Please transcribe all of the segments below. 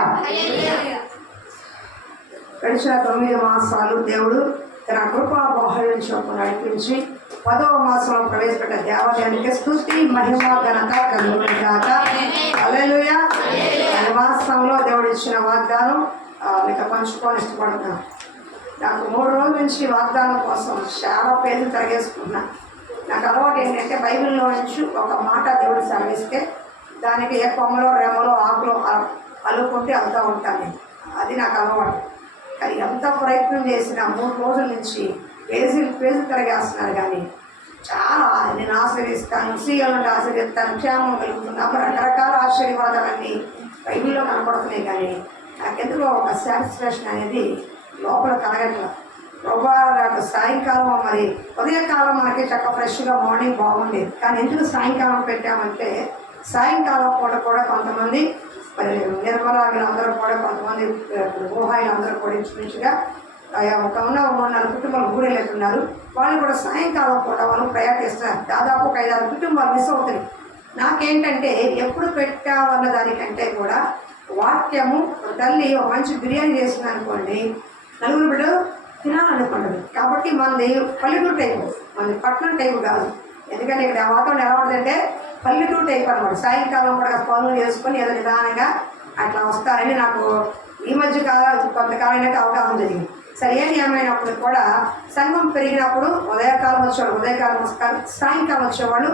హల్లెలూయా. గడిచిన 9 మాసాలు దేవుడు తన కృపా బాహుళ్యం చొప్పున నడిపించి 10వ మాసంలో ప్రవేశపెట్టిన దేవాలయానికి స్తుతి మహిమ ఘనత కలుగును గాక. హల్లెలూయా. ఈ మాసంలో దేవుడు ఇచ్చిన వాగ్దానం మీకు పంచుకొని ఇష్టపడుతున్నాను. నాకు 3 రోజుల నుంచి వాగ్దానం కోసం చాలా పేర్లు తిరగేసుకున్నా. నాకు అలవాటు ఏంటంటే బైబిల్లో నుంచి ఒక మాట దేవుడు సెలవిస్తే దానికి ఏ కొమ్మలో రెమ్మలో ఆకులో అల్లుకుంటే వెళ్తూ ఉంటాను. అది నాకు అలవాటు. కానీ ఎంత ప్రయత్నం చేసిన 3 రోజుల నుంచి పేజీలు తిరగేస్తున్నారు. కానీ చాలా నేను ఆశ్రయిస్తాను, సీఎల్ని ఆశ్రయిస్తాను, క్షేమం కలుగుతున్నాము, రకరకాల ఆశీర్వాదాలన్నీ బైబిల్లో కనపడుతున్నాయి. కానీ నాకెందుకో ఒక సాటిస్ఫాక్షన్ అనేది లోపల కలగట్ల. ప్రభావ సాయంకాలం మరి ఉదయకాలం మనకి చక్క ఫ్రెష్గా మార్నింగ్ బాగుండేది. కానీ ఎందుకు సాయంకాలం పెట్టామంటే సాయంకాలం పూట కూడా కొంతమంది మరి నిర్మలా వీళ్ళందరూ కూడా కొంతమంది ఊహాయిలు అందరూ కూడా ఇంచుమించుగా ఒక 3-4 కుటుంబాలు ఊరేళ్ళుతున్నారు. వాళ్ళు కూడా సాయంకాలం కూడా వాళ్ళు ప్రయాణిస్తున్నారు. దాదాపు ఒక 5-6 కుటుంబాలు మిస్ అవుతాయి. నాకేంటంటే ఎప్పుడు పెట్టామన్న దానికంటే కూడా వాక్యము తల్లి ఒక మంచి బిర్యానీ చేసింది అనుకోండి, 4 బిడ్డలు తినాలనుకోండి. కాబట్టి మనది పల్లెటూరు టైపు, మనది పట్టణం టైపు కాదు. ఎందుకంటే ఇక్కడ వాతావరణం ఎలా ఉంటుందంటే పల్లెటూరు టైప్ అనమాట. సాయంకాలం కూడా పనులు చేసుకొని ఏదో నిదానంగా అట్లా వస్తారని నాకు ఈ మధ్య కొంతకాలం అయితే అవగాహన జరిగింది. సరే ఏది ఏమైనప్పుడు కూడా సంఘం పెరిగినప్పుడు ఉదయకాలం వచ్చేవాళ్ళు ఉదయకాలం వస్తారు, సాయంకాలం వచ్చేవాళ్ళు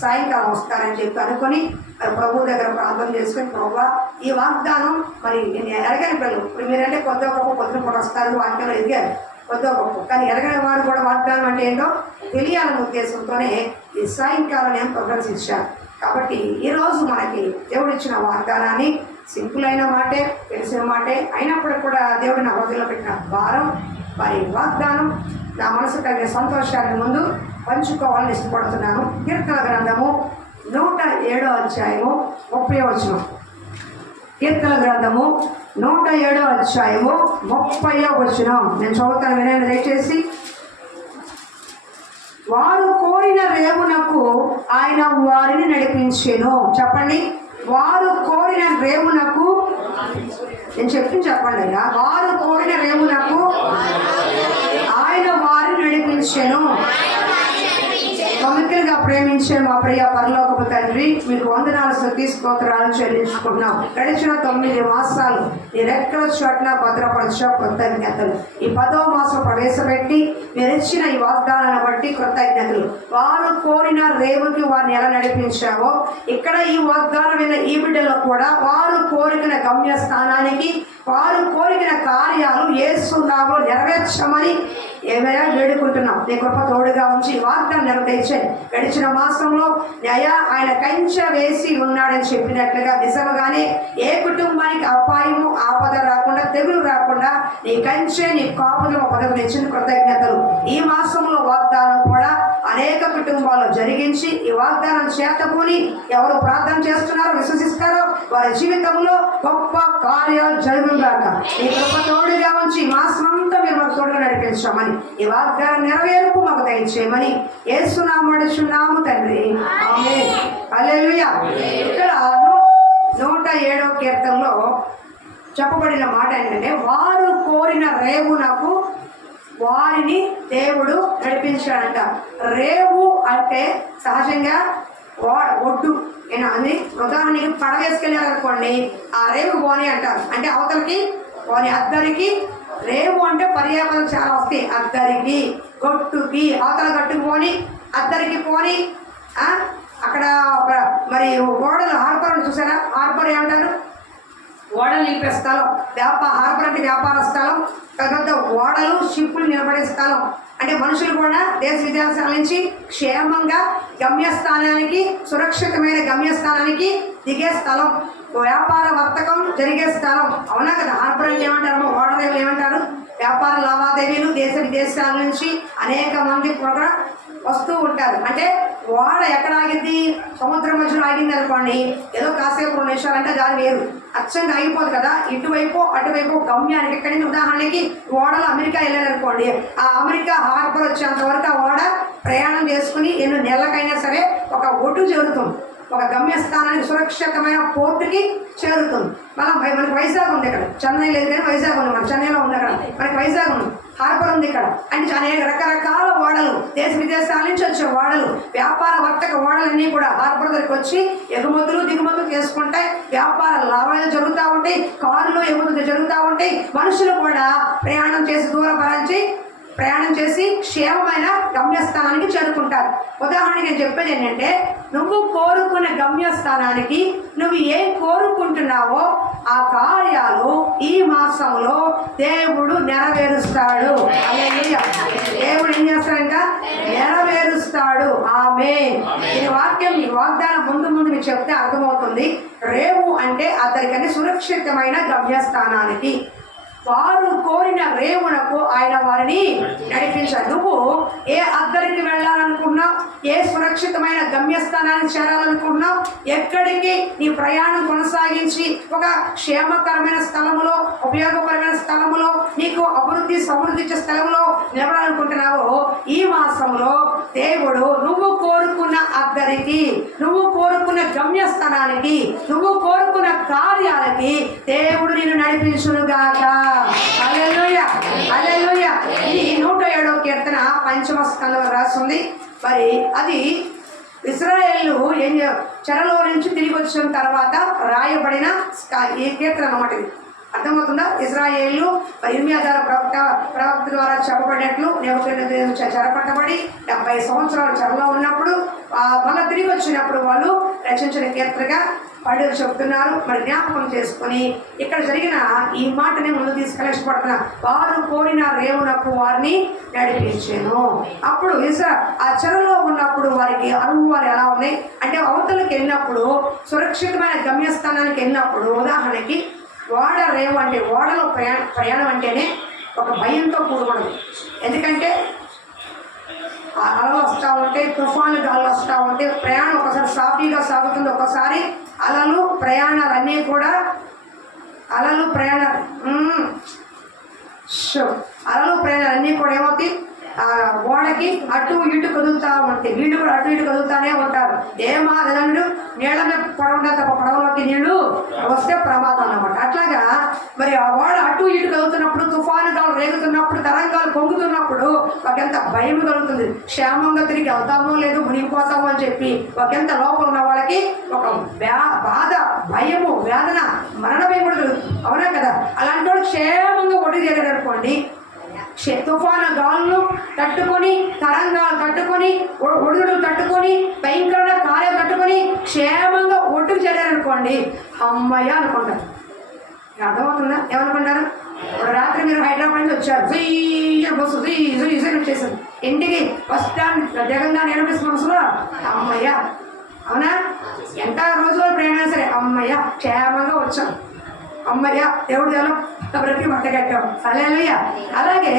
సాయంకాలం వస్తారని చెప్పి అనుకొని మరి ప్రభు దగ్గర ప్రార్థన చేసుకొని, ప్రభు ఈ వాగ్దానం మరి నేను ఎరగని పిల్లలు ఇప్పుడు మీరంటే కొద్ది గొప్ప పొద్దున కూడా వస్తారు, వాక్యంలో ఎదిగారు కొద్ది గొప్ప. కానీ ఎరగని వారు కూడా వాగ్దానం అంటే ఏంటో తెలియాలనే ఉద్దేశంతోనే ఈ సాయంకాలం నేను ప్రోగ్రామ్స్ ఇచ్చాను. కాబట్టి ఈరోజు మనకి దేవుడు ఇచ్చిన వాగ్దానాన్ని సింపుల్ అయిన మాటే, తెలిసిన మాటే అయినప్పుడు కూడా దేవుడు నా హృదయంలో పెట్టిన భారం మరి వాగ్దానం నా మనసు కలిగిన సంతోషాన్ని ముందు పంచుకోవాలని ఇష్టపడుతున్నాను. కీర్తన గ్రంథము 107వ అధ్యాయము 30వ వచనం. కీర్తన గ్రంథము 107వ అధ్యాయము 30వ వచనం నేను చదువుతాను, వినండి దయచేసి. వారు కోరిన రేవునకు ఆయన వారిని నడిపించెను. చెప్పండి, వారు కోరిన రేవునకు, నేను చెప్పండి అయ్యా. వారు కోరిన రేవునకు ఆయన వారిని నడిపించెను. మిక్కిలిగా ప్రేమించే మా ప్రియ పరలోకపు తండ్రి, మీకు వందనాలు స్తుతి స్తోత్రాలు చెల్లించుకున్నాం. గడిచిన 9 మాసాలు ఈ రెక్కల చోట్ల భద్రపరచ కృతజ్ఞతలు. ఈ 10వ మాసం ప్రవేశపెట్టి మీరు ఇచ్చిన ఈ వాగ్దానాన్ని బట్టి కృతజ్ఞతలు. వారు కోరిన రేవుకి వారిని ఎలా నడిపించావో ఇక్కడ ఈ వాగ్దానమైన ఈ బిడ్డలో కూడా వారు కోరిన గమ్య స్థానానికి వారు కోరిన కార్యాలు యేసు నామములో నెరవేర్చమని ఏమైనా వేడుకుంటున్నాం. నీ కృప తోడుగా ఉంచి వాగ్దానం నెరవేర్చండి. గడిచిన మాసంలో ఆయన కంచె వేసి ఉన్నాడని చెప్పినట్లుగా నిజంగానే ఏ కుటుంబానికి అపాయము ఆపద రాకుండా తెగులు రాకుండా నీ కంచె నీ కాపుదల పదవి తెచ్చిన కృతజ్ఞతలు. ఈ మాసంలో వాగ్దానం కూడా అనేక కుటుంబాలు జరిగించి ఈ వాగ్దానం చేతకొని ఎవరు ప్రార్థన చేస్తున్నారో విశ్వసిస్తారో వారి జీవితంలో గొప్ప కార్యాలు జరుగుగాక. ఈ కృప తోడుగా ఉంచి మాసం అంతా మీరు మాకు తోడుగా నడిపించామని ఈ వాగ్దానం నెరవేర్పు మాకు దయచేయమని యేసునామమున తండ్రి, ఆమేన్. హల్లెలూయా. ఇక్కడ 107వ కీర్తనలో చెప్పబడిన మాట ఏంటంటే వారు కోరిన రేవునకు వారిని దేవుడు నడిపించాడంట. రేవు అంటే సహజంగా ఒడ్డు అని, ఉదాహరణకి పడవేసుకెళ్ళారనుకోండి ఆ రేవు పోని అంటారు. అంటే అవతలకి పోని, అద్దరికి రేవు అంటే పర్యాపదం చాలా వస్తాయి. అద్దరికి, గొట్టుకి, అవతల గట్టుకు పోని, అద్దరికి పోని. అక్కడ మరి ఓడలు హార్బర్ చూసారా? హార్బర్ ఏమంటారు? ఓడలు నిలిపే స్థలం. హార్బర్ అంటే వ్యాపార స్థలం. పెద్ద ఓడలు షిప్పులు నిలబడే స్థలం. అంటే మనుషులు కూడా దేశ విదేశాల నుంచి క్షేమంగా గమ్యస్థానానికి, సురక్షితమైన గమ్యస్థానానికి దిగే స్థలం, వ్యాపార వర్తకం జరిగే స్థలం. అవునా కదా? హార్బర్ ఏమంటారు? ఓడరేవులు ఏమంటారు? వ్యాపార లావాదేవీలు దేశ విదేశాల నుంచి అనేక మంది కూడా వస్తూ ఉంటారు. అంటే ఓడ ఎక్కడ ఆగింది? సముద్రం మధ్యలో ఆగింది అనుకోండి, ఏదో కాసేపు 2 నిమిషాలు అంటే దాని వేరు, అచ్చంగా ఆగిపోదు కదా. ఇటువైపు అటువైపు గమ్యానికి. ఇక్కడి నుంచి ఉదాహరణకి ఓడలు అమెరికా వెళ్ళారనుకోండి, ఆ అమెరికా హార్బర్ వచ్చేంత వరకు ఆ ఓడ ప్రయాణం చేసుకుని ఎన్ని నెలలకైనా సరే ఒక ఒడ్డు చేరుతుంది. ఒక గమ్యస్థానానికి సురక్షితమైన పోర్టుకి చేరుతుంది. మనకి వైజాగ్ ఉంది, ఇక్కడ చెన్నై లేదు కానీ వైజాగ్ ఉంది, మన చెన్నైలో ఉంది, అక్కడ మనకి వైజాగ్ ఉంది, హార్బర్ ఉంది ఇక్కడ. అంటే అనేక రకరకాల ఓడలు, దేశ విదేశాల నుంచి వచ్చే ఓడలు, వ్యాపార వర్తక ఓడలన్నీ కూడా హార్బర్ దగ్గరికి వచ్చి ఎగుమతులు దిగుమతులు చేసుకుంటాయి. వ్యాపార లావాదేవీలు జరుగుతూ ఉంటాయి, కారులు ఎగుమతులు జరుగుతూ ఉంటాయి. మనుషులు కూడా ప్రయాణం చేసి క్షేమమైన గమ్యస్థానానికి చేరుకుంటారు. ఉదాహరణకి నేను చెప్పేది ఏంటంటే, నువ్వు కోరుకున్న గమ్యస్థానానికి నువ్వు ఏం కోరుకుంటున్నావో ఆ కార్యాలు ఈ మాసంలో దేవుడు నెరవేరుస్తాడు. దేవుడు ఏం చేస్తాడంట? నెరవేరుస్తాడు. ఆమేన్. ఈ వాక్యం, ఈ వాగ్దానం ముందు మీకు చెప్తే అర్థమవుతుంది. రేవు అంటే అతనికని సురక్షితమైన గమ్యస్థానానికి, వారు కోరిన రేవునకు ఆయన వారిని నడిపించాడు. నువ్వు ఏ అద్దరికి వెళ్ళాలనుకున్నావు, ఏ సురక్షితమైన గమ్యస్థానానికి చేరాలనుకున్నావు, ఎక్కడికి నీ ప్రయాణం కొనసాగించి ఒక క్షేమకరమైన స్థలములో, ఉపయోగకరమైన స్థలములో, నీకు అభివృద్ధి సమృద్ధి ఇచ్చే స్థలంలో నిలబడాలనుకుంటున్నావో, ఈ మాసంలో దేవుడు నువ్వు కోరుకున్న అద్దరికి, నువ్వు కోరుకున్న గమ్యస్థానానికి, నువ్వు కోరుకున్న కార్యాలకి దేవుడు నిన్ను నడిపించునుగాక. హల్లెలూయా, హల్లెలూయా. ఇది 107వ కీర్తన 5వ స్కంధంలో రాస్తుంది. మరి అది ఇశ్రాయేలు చెరలో నుంచి తిరిగి వచ్చిన తర్వాత రాయబడిన ఈ కీర్తన అన్నమాట. ఇది అర్థమవుతుందా? ఇశ్రాయేలు ఇర్మియా ప్రవక్త ద్వారా చెప్పబడినట్లు నెబుకద్నెజరు చెరపట్టబడి 70 సంవత్సరాలు చెరలో ఉన్నప్పుడు మళ్ళీ తిరిగి వచ్చినప్పుడు వాళ్ళు రచించిన కీర్తనగా పండుగ చెప్తున్నారు. మరి జ్ఞాపకం చేసుకొని ఇక్కడ జరిగిన ఈ మాటని ముందు తీసుకెళ్ళి ఇష్టపడుతున్నా. వారు కోరిన రేవునకు వారిని నడిపించాను. అప్పుడు ఆ చెరలో ఉన్నప్పుడు వారికి అనుభవాలు ఎలా ఉన్నాయి అంటే, అవతలకి వెళ్ళినప్పుడు, సురక్షితమైన గమ్యస్థానానికి వెళ్ళినప్పుడు, ఉదాహరణకి ఓడ రేవు అంటే, ఓడలో ప్రయాణం అంటేనే ఒక భయంతో కూడుకున్నది. ఎందుకంటే అలలు వస్తూ ఉంటాయి, తుఫాను గాలు వస్తూ ఉంటాయి. ప్రయాణం ఒకసారి సాఫీగా సాగుతుంది, ఒకసారి అలలు ప్రయాణాలన్నీ కూడా ఏమవుతాయి, ఓడకి అటు ఇటు కదులుతూ ఉంటాయి. వీళ్ళు కూడా అటు ఇటు కదులుతానే ఉంటారు. ఏమాదండు నీళ్ళ మీద పడవ తప్ప పడవలోకి నీళ్లు వస్తే ప్రమాదం అన్నమాట. అట్లాగా మరి ఆ ఓడ అటు ఇటు కదులుతున్నప్పుడు, తుఫాను గాలు రేగుతున్నప్పుడు, తరంగాలు పొంగుతున్నప్పుడు ఒకంత భయం కలుగుతుంది. క్షేమంగా తిరిగి వెళ్తామో లేదు, మునిగిపోతామో అని చెప్పి ఒకంత లోపల ఉన్న వాళ్ళకి ఒక బాధ, భయము, వేదన, మరణ భయం కూడా కలుగుతుంది. అవునా కదా? అలాంటి వాళ్ళు క్షేమంగా ఒడ్డు చేరారు అనుకోండి, తుఫాను గాలులు తట్టుకొని, తరంగాలు తట్టుకొని, ఒడుగులు తట్టుకొని, భయంకరమైన కార్యాలు తట్టుకొని క్షేమంగా ఒడ్డుకు చేరారనుకోండి, అమ్మయ్య అనుకుంటారు. అర్థమవుతుందా? ఏమనుకుంటారు? రాత్రి మీరు హైదరాబాద్ నుంచి వచ్చారు, బస్సు వచ్చేసారు ఇంటికి, బస్ స్టాండ్ జగంగా నిలబడి మనసులో అమ్మయ్య, అవునా? ఎంత రోజులు ప్రయాణం సరే అమ్మయ్య క్షేమంగా వచ్చాం, అమ్మయ్య దేవుడు దేవం బ్రతికి మట్టగట్టాం. హల్లెలూయా. అలాగే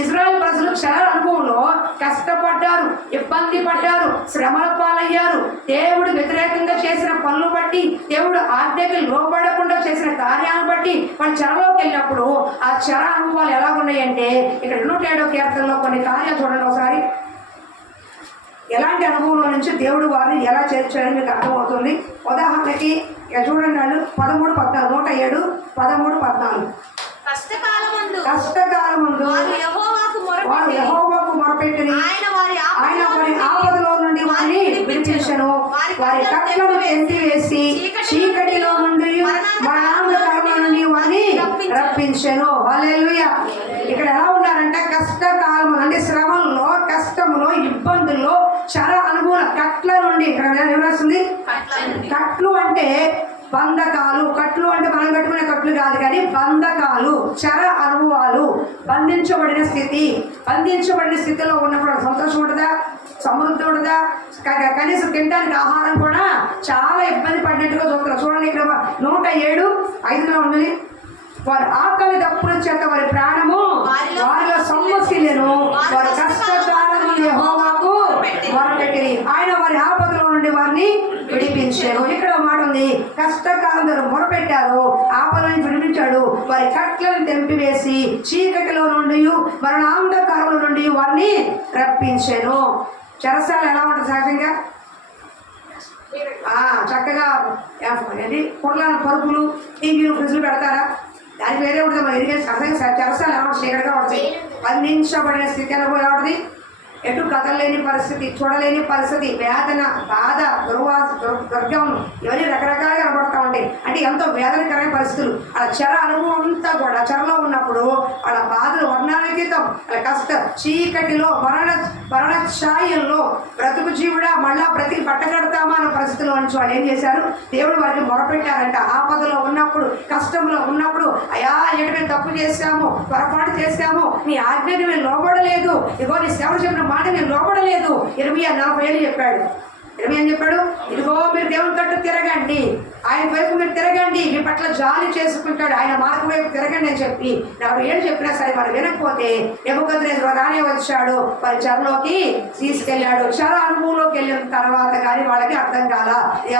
ఇశ్రాయేలు ప్రజలు క్షణ అనుభవంలో కష్టపడ్డారు, ఇబ్బంది పడ్డారు, శ్రమల పాలయ్యారు. దేవుడు వ్యతిరేకంగా చేసిన పనులు బట్టి, దేవుడు ఆజ్ఞకి లోబడకుండా చేసిన కార్యాలను బట్టి వాళ్ళు చెరలోకి వెళ్ళినప్పుడు ఆ చెర అనుభవాలు ఎలా ఉన్నాయంటే, ఇక్కడ 107వ కీర్తనలో కొన్ని కార్యాలు చూడండి ఒకసారి. ఎలాంటి అనుభవంలో నుంచి దేవుడు వారిని ఎలా చేర్చాడని మీకు అర్థమవుతుంది. ఉదాహరణకి చూడండి, వాళ్ళు 13, 14, 107, 13, 14. కష్టకాలమందు వారు యెహోవాకు మొరపెట్టి ఆయన వారి ఆపదలో నుండి వారిని విడిపించెను. వారి కట్లను ఎత్తివేసి చీకటిలో నుండి మరణాంధకారముల నుండి వారిని రప్పించెను. హల్లెలూయా. ఇక్కడ ఎలా ఉన్నారంటే, కష్టకాలము అంటే శ్రమంలో, కష్టములో, ఇబ్బందుల్లో, చెర అనుభవం, కట్ల నుండి. ఇక్కడ ఏం రాస్తుంది? కట్లు అంటే బంధకాలు. కట్లు అంటే మనం కట్టుకునే కట్లు కాదు, కానీ బంధకాలు, చెర అనుభవాలు, బంధించబడిన స్థితిలో ఉన్నప్పుడు సంతోషం ఉంటుందా, సమృద్ధి ఉంటుందా? కనీసం తినడానికి ఆహారం కూడా చాలా ఇబ్బంది పడినట్టుగా చూస్తున్నారు. చూడండి, ఇక్కడ 107:5 ఉన్నది. వారి ఆకలి దప్పుల చేత వారి ప్రాణము వారిలో సొమ్మసిల్లెను. వారి కష్టకాలము యెహోవాకు మొరపెట్టిరి, ఆయన వారి ఆపదలో నుండి వారిని విడిపించారు. ఇక్కడ మాట ఉంది, కష్టకాలంలో మొరపెట్టారు, ఆపద నుంచి విడిపించాడు. వారి కట్లను తెంపివేసి చీకటిలో నుండి, మరణాంధకారముల నుండి వారిని రప్పించాను. చెరసాల ఎలా ఉంటుంది? సహజంగా చక్కగా ఏంటి పొరలాన పరుపులు టీవీలు ఫ్రిడ్జ్లు పెడతారా? దానికి వేరే ఉంటుంది. మన ఎదిగే చెరసాలు ఏమన్నా చీకటిగా ఉంటుంది. బంధించబడిన స్థితి అనుభవం ఏమిటి? ఎటు కదలలేని పరిస్థితి, చూడలేని పరిస్థితి, వేదన, బాధ, దుర్గం ఇవన్నీ రకరకాలుగా కనబడతా ఉంటాయి. అంటే ఎంతో వేదనకరమైన పరిస్థితులు. అలా చెర అనుభవం అంతా కూడా చెరలో ఉన్నప్పుడు వాళ్ళ బాధలు వర్ణాతీతం, వాళ్ళ కష్ట చీకటిలో మరణ ఛాయల్లో బ్రతుకు జీవుడా మళ్ళా బ్రతికి పట్టగడతామా అన్న పరిస్థితిలో నుంచి వాళ్ళు ఏం చేశారు? దేవుడు వారిని మొరపెట్టారంట. ఆపదలో ఉన్నప్పుడు, కష్టంలో ఉన్నప్పుడు, అయ్యా ఎటు మేము తప్పు చేశాము, పొరపాటు చేశాము, నీ ఆజ్ఞని మేము లోబడలేదు, ఇగో నీ సేవలు చెప్పిన మాట నేను లోపడలేదు. 40 ఏళ్ళు చెప్పాడు. ఏం చెప్పాడు? ఇదిగో మీరు దేవుని తట్టు తిరగండి, ఆయన వైపు మీరు తిరగండి, మీ పట్ల జాలి చేసుకుంటాడు, ఆయన మార్గం వైపు తిరగండి అని చెప్పి 40 ఏళ్ళు చెప్పినా సరే వారు వినకపోతే నెబుకద్నెజరు రానే వచ్చాడు, వారి చెరలోకి తీసుకెళ్ళాడు. చెర అనుభవంలోకి వెళ్ళిన తర్వాత కానీ వాళ్ళకి అర్థం కాల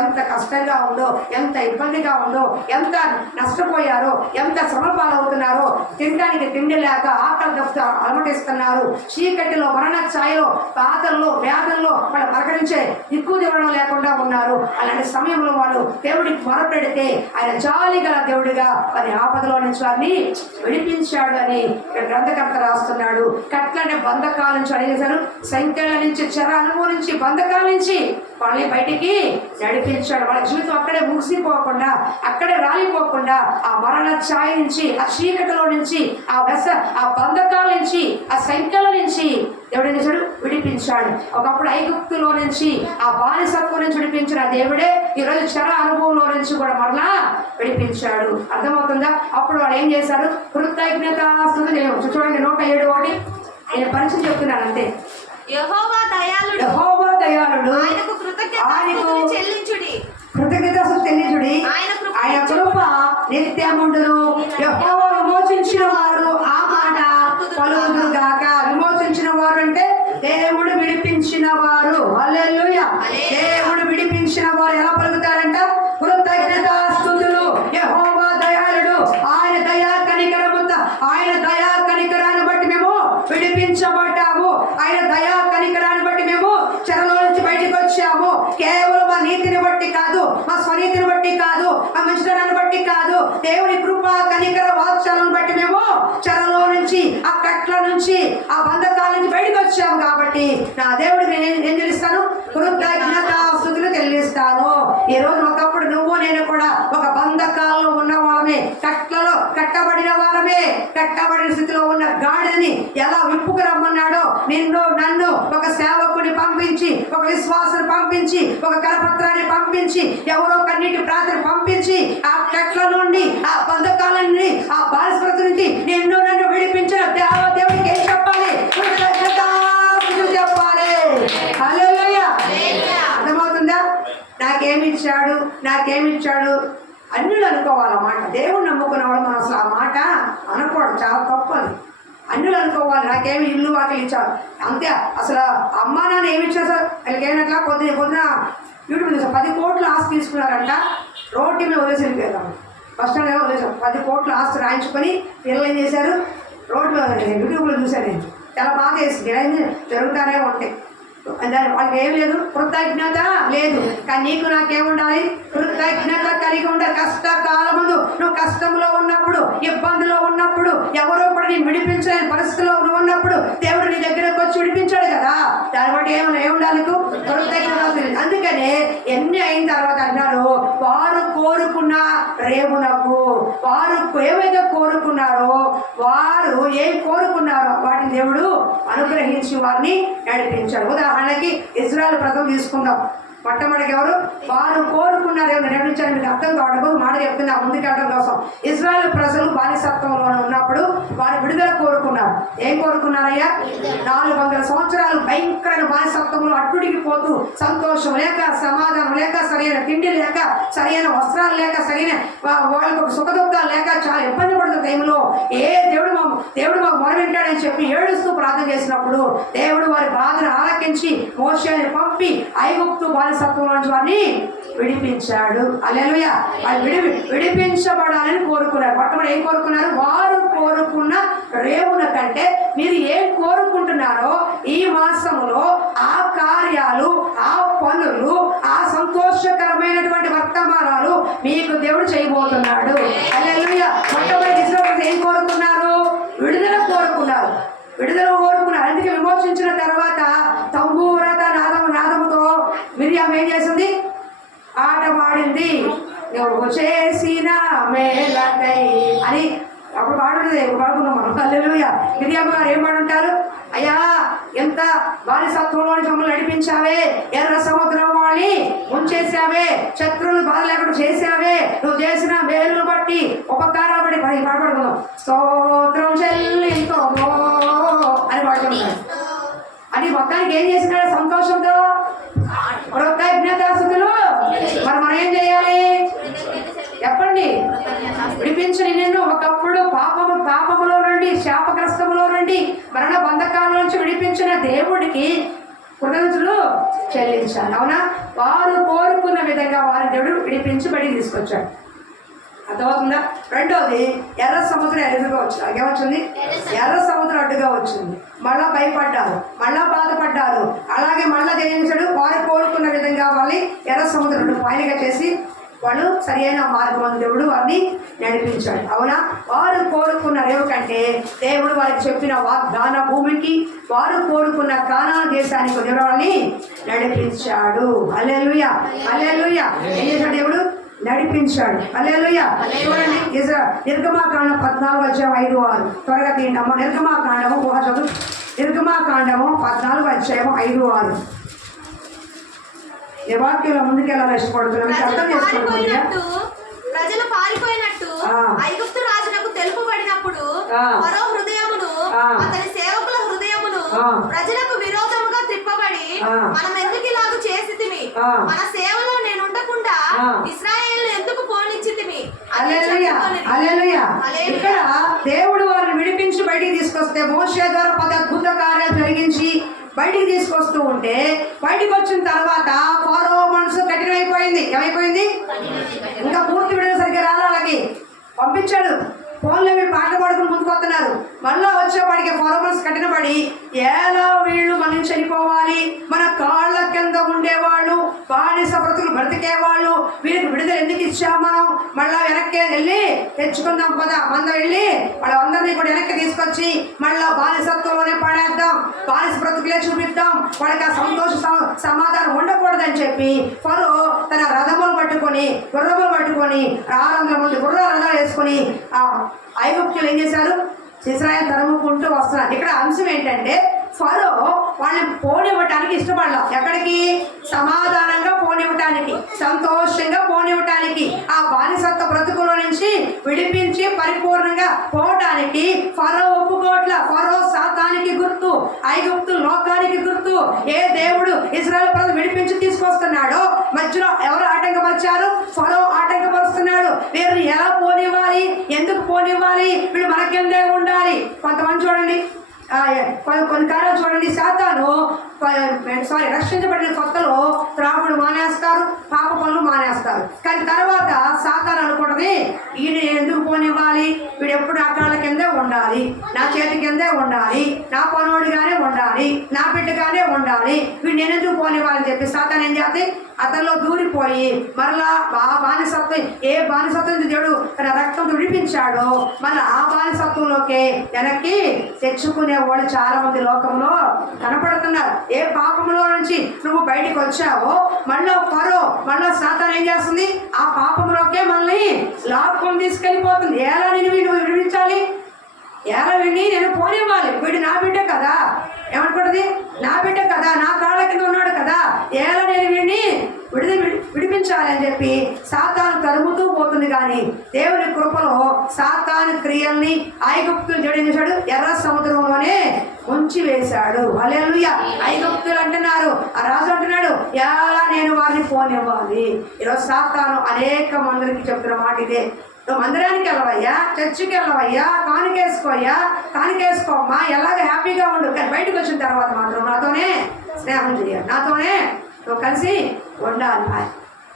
ఎంత కష్టంగా ఉందో, ఎంత ఇబ్బందిగా ఉందో, ఎంత నష్టపోయారో, ఎంత శ్రమ పాలవుతున్నారో, తినడానికి తిండి లేక ఆకలి దప్పు అలమటిస్తున్నారు, చీకటిలో మరణ ఛాయలో బాధల్లో వ్యాధుల్లో వాళ్ళు ప్రకటించే దిక్కు దివడం లేకుండా ఉన్నారు. అలాంటి సమయంలో వాళ్ళు దేవుడికి మొరపెడితే ఆయన జాలి గల దేవుడిగా వారి ఆపదలో నుంచి వారిని విడిపించాడు అని గ్రంథకర్త రాస్తున్నాడు. కట్లనే బంధకాల నుంచి అడిగేశారు, సంఖ్యల నుంచి, చెర అనుభవం నుంచి, బంధకాల నుంచి వాళ్ళని బయటికి నడిపించాడు. వాళ్ళ జీవితం అక్కడే ముగిసిపోకుండా, అక్కడే రాలిపోకుండా ఆ మరణ ఛాయ నుంచి, ఆ చీకటిలో నుంచి, ఆ బంధకాల నుంచి, ఆ సంఖ్యల నుంచి దేవుడు ఏం చేశాడు? విడిపించాడు. ఒకప్పుడు ఐగుప్తులో నుంచి, ఆ బానిసత్వం నుంచి విడిపించిన దేవుడే ఈరోజు చెర అనుభవంలో నుంచి కూడా మరలా విడిపించాడు. అర్థమవుతుందా? అప్పుడు వాళ్ళు ఏం చేశారు? కృతజ్ఞతాస్తుతులు. చూడండి 107 నేను పరిచయం చెప్తున్నాను అంతే. యెహోవా దయాళుడు, ఆయనకు కృతజ్ఞతాస్తుతులు చెల్లించుడి. ఆయన కృప నిత్యముండును. యెహోవా విమోచించిన వారు ఆ మాట పలుకుదురు గాక. విమోచించిన వారు అంటే దేవుడు విడిపించిన వారు. హల్లెలూయా. దేవుడు విడిపించిన వారు ఎలా పలుకుతారంట? కృతజ్ఞతాస్తుతులు. యెహోవా దయాళుడు, ఆయన దయా కనికరముంద, ఆయన దయా కనికరాన్ని బట్టి మేము విడిపించబడ్డాము, ఆయన దయా కనికరాన్ని బట్టి మేము చెరలో నుంచి బయటకు వచ్చాము. కేవలం మా నీతిని బట్టి కాదు, మా స్వనీతిని బట్టి కాదు, మా మంచితనాన్ని బట్టి కాదు, దేవుని కృప కనికర వాత్సలను బట్టి మేము చెరలో నుంచి, ఆ కట్ల నుంచి, ఆ బంధకాల నుంచి బయటకు వచ్చాము. కాబట్టి నా దేవుడికి నేను ఏం చెల్లిస్తాను? కృతజ్ఞతాస్తుతులు చెల్లిస్తాను. ఈ రోజు ఒకప్పుడు నువ్వు నేను కూడా ఒక బంధకాల్లో ఉన్న వాళ్ళమే, కట్లలో కట్టబడిన వారమే. కట్టబడిన స్థితిలో ఉన్న గాడిని ఎలా విప్పుకు రమ్మన్నాడో నిన్ను నన్ను ఒక సేవకుని పంపించి, ఒక విశ్వాసాన్ని పంపించి, ఒక కరపత్రాన్ని పంపించి, ఎవరో కన్నీటి ప్రార్థన పంపించి, ఆ కట్ల నుండి, ఆ బంధకాల నుండి, ఆ బానిసత్వం నుంచి నిన్ను నన్ను విడిపించిన దేవుడికి ఏం చెప్పాలి? చెప్పాలి. హల్లెలూయా. అర్థమవుతుందా? నాకేమిచ్చాడు అన్యులు అనుకోవాలన్నమాట. దేవుడు నమ్ముకున్న వాళ్ళు మనం అసలు ఆ మాట అనకూడదు, చాలా తప్పది. అన్యులు అనుకోవాలి, నాకేమి ఇల్లు వాకి ఇచ్చారు అంతే. అసలు అమ్మా నాన్న ఏమి ఇచ్చారు సార్? వాళ్ళకి ఏమట్లా పొద్దున యూట్యూబ్ చూసాం 10 కోట్ల ఆస్తి తీసుకున్నారంట. రోడ్డు మీద వదిలేసి వెళ్ళిపోయారు. బస్ స్టాండ్ వదిలేసాం. 10 కోట్ల ఆస్తి రాయించుకొని పిల్లలు ఏం చేశారు? రోడ్డు మీద వదిలేదు. యూట్యూబ్లో చూశాను నేను, చాలా బాగా చేసి జరుగుతానే ఉంటాయి. వాళ్ళకి ఏం లేదు, కృతజ్ఞత లేదు. కానీ నీకు నాకేముండాలి? కృతజ్ఞత కలిగి ఉండాలి. కష్టకాలం ముందు నువ్వు కష్టంలో ఉన్నప్పుడు, ఇబ్బందిలో ఉన్నప్పుడు, ఎవరో కూడా నేను విడిపించలేని పరిస్థితిలో నువ్వు ఉన్నప్పుడు దేవుడు నీ దగ్గరకు వచ్చి విడిపించాడు కదా. దాన్ని బట్టి ఏముండాలి నీకు? కృతజ్ఞత. అందుకనే ఎన్ని అయిన తర్వాత అన్నారు, వారు కోరుకున్న రేమునకు, వారు ఏవైతే కోరుకున్నారో, వారు ఏం కోరుకున్నారో వాటిని దేవుడు అనుగ్రహించి వారిని నడిపించాడు. ఉదాహరణకి ఇజ్రాయెల్ ప్రజలు తీసుకుందాం. మొట్టమొదటి ఎవరు? వారు కోరుకున్నారు. నిర్మించాలని మీకు అర్థం కావడం మాట చెప్తున్నా ముందుకెళ్ళడం కోసం. ఇజ్రాయెల్ ప్రజలు బానిసత్వంలో ఉన్నప్పుడు వారు విడుదల కోరుకున్నారు. ఏం కోరుకున్నారయ్యా? 400 సంవత్సరాలు భయంకరమైన బానిసత్వంలో అట్టుడికి పోతూ, సంతోషం లేక, సమాధానం లేక, సరైన తిండి లేక, సరైన వస్త్రాలు లేక, సరైన వాళ్ళకు ఒక సుఖ దుఃఖాలు లేక చాలా ఇబ్బంది పడుతున్న టైంలో దేవుడు మాకు మొరవింటాడని చెప్పి ఏడుస్తూ ప్రార్థన చేసినప్పుడు దేవుడు వారి బాధను ఆలకించి మోషేని పంపి ఐగుప్తు బానిసత్వంలో నుంచి వారిని విడిపించాడు. హల్లెలూయా. వాళ్ళు విడిపించబడాలని కోరుకున్నారు. మొట్టమొదటి ఏం కోరుకున్నారు? వారు కోరుకున్న రేవుల కంటే మీరు ఏం కోరుకుంటున్నారో ఈ మాసములో ఆ కార్యాలు, ఆ పనులు, ఆ సంతోషకరమైనటువంటి వర్తమానాలు మీకు దేవుడు చేయబోతున్నాడు. హల్లెలూయా. మొట్టమొదటి ఇశ్రాయేలు ఏం కోరుకున్నారు? విడుదల కోరుకున్నారు. విడుదల కోరుకున్నారు. అందుకే విమోచించిన తర్వాత తంబూరత నాదముతో మిరియాం ఏం చేసింది? ఆట పాడింది. నువ్వు చేసిన మేలకై అని అప్పుడు పాడుండదు. పాడుకున్నాం మనం. హల్లెలూయా. మిరియాం గారు ఏం పాడుంటారు? అయ్యా, ఎంత బానిసత్వంలోని మమ్మల్ని నడిపించావే, ఎర్ర సముద్రం వాళ్ళని ముంచేసావే, శత్రువులు బాధ లేకుండా చేసావే, నువ్వు చేసిన మేలును బట్టి ఉపకారాలు బట్టి పాడుకుందాం. స్తోత్రం చెల్లించోమో అని పాడుకుంటాం. అని మొత్తానికి ఏం చేసినాడు? సంతోషంతో మరొక యజ్ఞదాసులు. మరి మనం ఏం చేయాలి చెప్పండి? విడిపించని నిన్ను ఒకప్పుడు పాపములో నుండి, శాపగ్రస్తములో నుండి, మరణ బంధకాల నుంచి విడిపించిన దేవుడికి కృతజ్ఞతలు చెల్లించాలి. అవునా? వారు కోరుకున్న విధంగా వారి దేవుడు విడిపించి బయటికి తీసుకొచ్చాడు. అర్థమవుతుందా? రెండోది, ఎర్ర సముద్రం ఎదురుగా వచ్చింది. ఏమొచ్చింది? ఎర్ర సముద్రం అడ్డుగా వచ్చింది. మళ్ళా భయపడ్డారు, మళ్ళా బాధపడ్డారు. అలాగే మళ్ళా జయించాడు. వారు కోరుకున్న విధంగా వాళ్ళని ఎర్ర సముద్రం పైనగా చేసి వాళ్ళు సరి అయిన మార్గం దేవుడు వారిని నడిపించాడు. అవునా? వారు కోరుకున్న రేవు కంటే దేవుడు వారికి చెప్పిన వాగ్దాన భూమికి, వారు కోరుకున్న కానాను దేశానికి దేవుడు వాళ్ళని నడిపించాడు. హల్లెలూయా. హల్లెలూయా. ఏం చేశాడు? దేవుడు నడిపించాడు. హల్లెలూయా. చూడండి, నిర్గమాకాండం 14:5-6. త్వరగా తింటాము. నిర్గమాకాండము చదువు. నిర్గమాకాండము 14:5-6. ఏ వాక్యంలో ముందుకెళ్ళాలని ఇష్టపడుతున్నాను, అర్థం చేసుకోండి. ప్రజలు పారిపోయినట్టు ఐగుప్తు రాజునకు తెలుపబడినప్పుడు ఫరో హృదయమును, అతని సేవకుల హృదయమును ప్రజలకు విరోధముగా తిప్పబడి, మనం ఎందుకు ఇలాగ చేసితిమి, మన సేవలో నేను ఉండకుండా ఇశ్రాయేలు ఎందుకు పోనిచ్చితిమి. ఇక్కడ దేవుడు వారిని విడిపించి బయటికి తీసుకొస్తే, మోషే ద్వారా 10 అద్భుత కార్యాలు జరిగించి బయటికి తీసుకొస్తూ ఉంటే, బయటికి వచ్చిన తర్వాత ఫరో మనసు కఠినమైపోయింది. ఏమైపోయింది? ఇంకా పూర్తి విడుదల సరిగ్గా రాళ్ళకి పంపించాడు. ఫోన్లో మీరు పాటలు పాడుకుని ముందుకు వస్తున్నారు. మళ్ళా వచ్చేవాడికి ఫరో మనసు కఠినపడి, ఎలా వీళ్ళు మనం చనిపోవాలి, మన కాళ్ళ కింద ఉండేవాళ్ళు, బానిస బ్రతుకులు బ్రతికేవాళ్ళు, వీళ్ళకి విడుదల ఎందుకు ఇచ్చాం మనం, మళ్ళా వెనక్కి వెళ్ళి తెచ్చుకుందాం పద, మనం వెళ్ళి వాళ్ళందరినీ కూడా వెనక్కి తీసుకొచ్చి మళ్ళా బానిసత్వంలోనే పడేద్దాం, బానిస బ్రతుకులే చూపిద్దాం, వాళ్ళకి ఆ సంతోష సమాధానం ఉండకూడదని చెప్పి ఫరో తన రథములు పట్టుకొని, గుర్రములు పట్టుకొని, 600 మంది గుర్ర రథాలు వేసుకొని ఐగుప్తులు ఏం చేశారు? ఇశ్రాయేలు తరుముకుంటూ వస్తున్నారు. ఇక్కడ అంశం ఏంటంటే, ఫరో వాళ్ళని పోనివ్వటానికి ఇష్టపడలా. ఎక్కడికి? సమాధానంగా పోనివ్వటానికి, సంతోషంగా పోనివ్వటానికి, ఆ బానిసత్వ బ్రతుకులో నుంచి విడిపించి పరిపూర్ణంగా పోవటానికి ఫరో ఒప్పుకోట్ల. ఫరో సాతానికి గుర్తు, ఐగుప్తు లోకానికి గుర్తు. ఏ దేవుడు ఇశ్రాయేలు ప్రజలు విడిపించి తీసుకొస్తున్నాడో మధ్యలో ఎవరు ఆటంకపరిచారు? ఫరో ఆటంకపరుస్తున్నాడు. వీరిని ఎలా పోనివ్వాలి, ఎందుకు పోనివ్వాలి, వీళ్ళు మన కిందే ఉండాలి. కొంతమంది చూడండి, కొన్ని కార్యాలు చూడండి, సాతాను రక్షించబడిన కొత్తలో త్రాగుడు మానేస్తారు, పాప పనులు మానేస్తారు. కానీ తర్వాత సాతాను అనుకుంటుంది, ఈయన ఎందుకు పోనివ్వాలి, వీడు ఎప్పుడు నా కాళ్ళ కిందే ఉండాలి, నా చేతి కిందే ఉండాలి, నా పనోడిగానే ఉండాలి, నా బిడ్డగానే ఉండాలి, వీడు నేను ఎందుకు పోనివ్వాలని చెప్పి సాతాను ఏం చేస్తే అతనిలో దూరిపోయి మరలా ఆ బానిసత్వం, ఏ బానిసత్వం దేవుడు తన రక్తంతో విడిపించాడో మళ్ళీ ఆ బానిసత్వంలోకి వెనక్కి తెచ్చుకునే వాళ్ళు చాలా మంది లోకంలో కనపడుతున్నారు. ఏ పాపంలో నుంచి నువ్వు బయటికి వచ్చావో మళ్ళీ ఫరో, మళ్ళీ సాతాను ఏం చేస్తుంది? ఆ పాపంలోకే మళ్ళీ లాక్కొని తీసుకెళ్ళిపోతుంది. ఎలా నేను వీడు విడిపించాలి, ఎలా వీడిని నేను పోనివ్వాలి, వీడు నా బిడ్డ కదా, ఏమనుకుంటుంది? నా బిడ్డ కదా, నా కాళ్ళ కింద ఉన్నాడు కదా, ఎలా నేను వీడిని విడిపించాలి అని చెప్పి సాతాను తరుముతూ పోతుంది. కానీ దేవుని కృపలో సాతాను క్రియల్ని ఐగుప్తులు జడించాడు, ఎర్ర సముద్రంలోనే ఉంచి వేశాడు. హల్లెలూయా. ఐగుప్తులు అంటున్నారు, ఆ రాజు అంటున్నాడు, ఎలా నేను వారిని పోనివ్వాలి. ఈరోజు సాతాను అనేక మందికి చెప్తున్న మాట ఇదే. నువ్వు మందిరానికి వెళ్ళవయ్యా, చర్చికి వెళ్ళవయ్యా, కానికేసుకోయ్యా, కానికేసుకోమ్మా, ఎలాగ హ్యాపీగా ఉండు, కానీ బయటకు వచ్చిన తర్వాత మాత్రం నాతోనే స్నేహం చేయాలి, నాతోనే నువ్వు కలిసి ఉండాలి.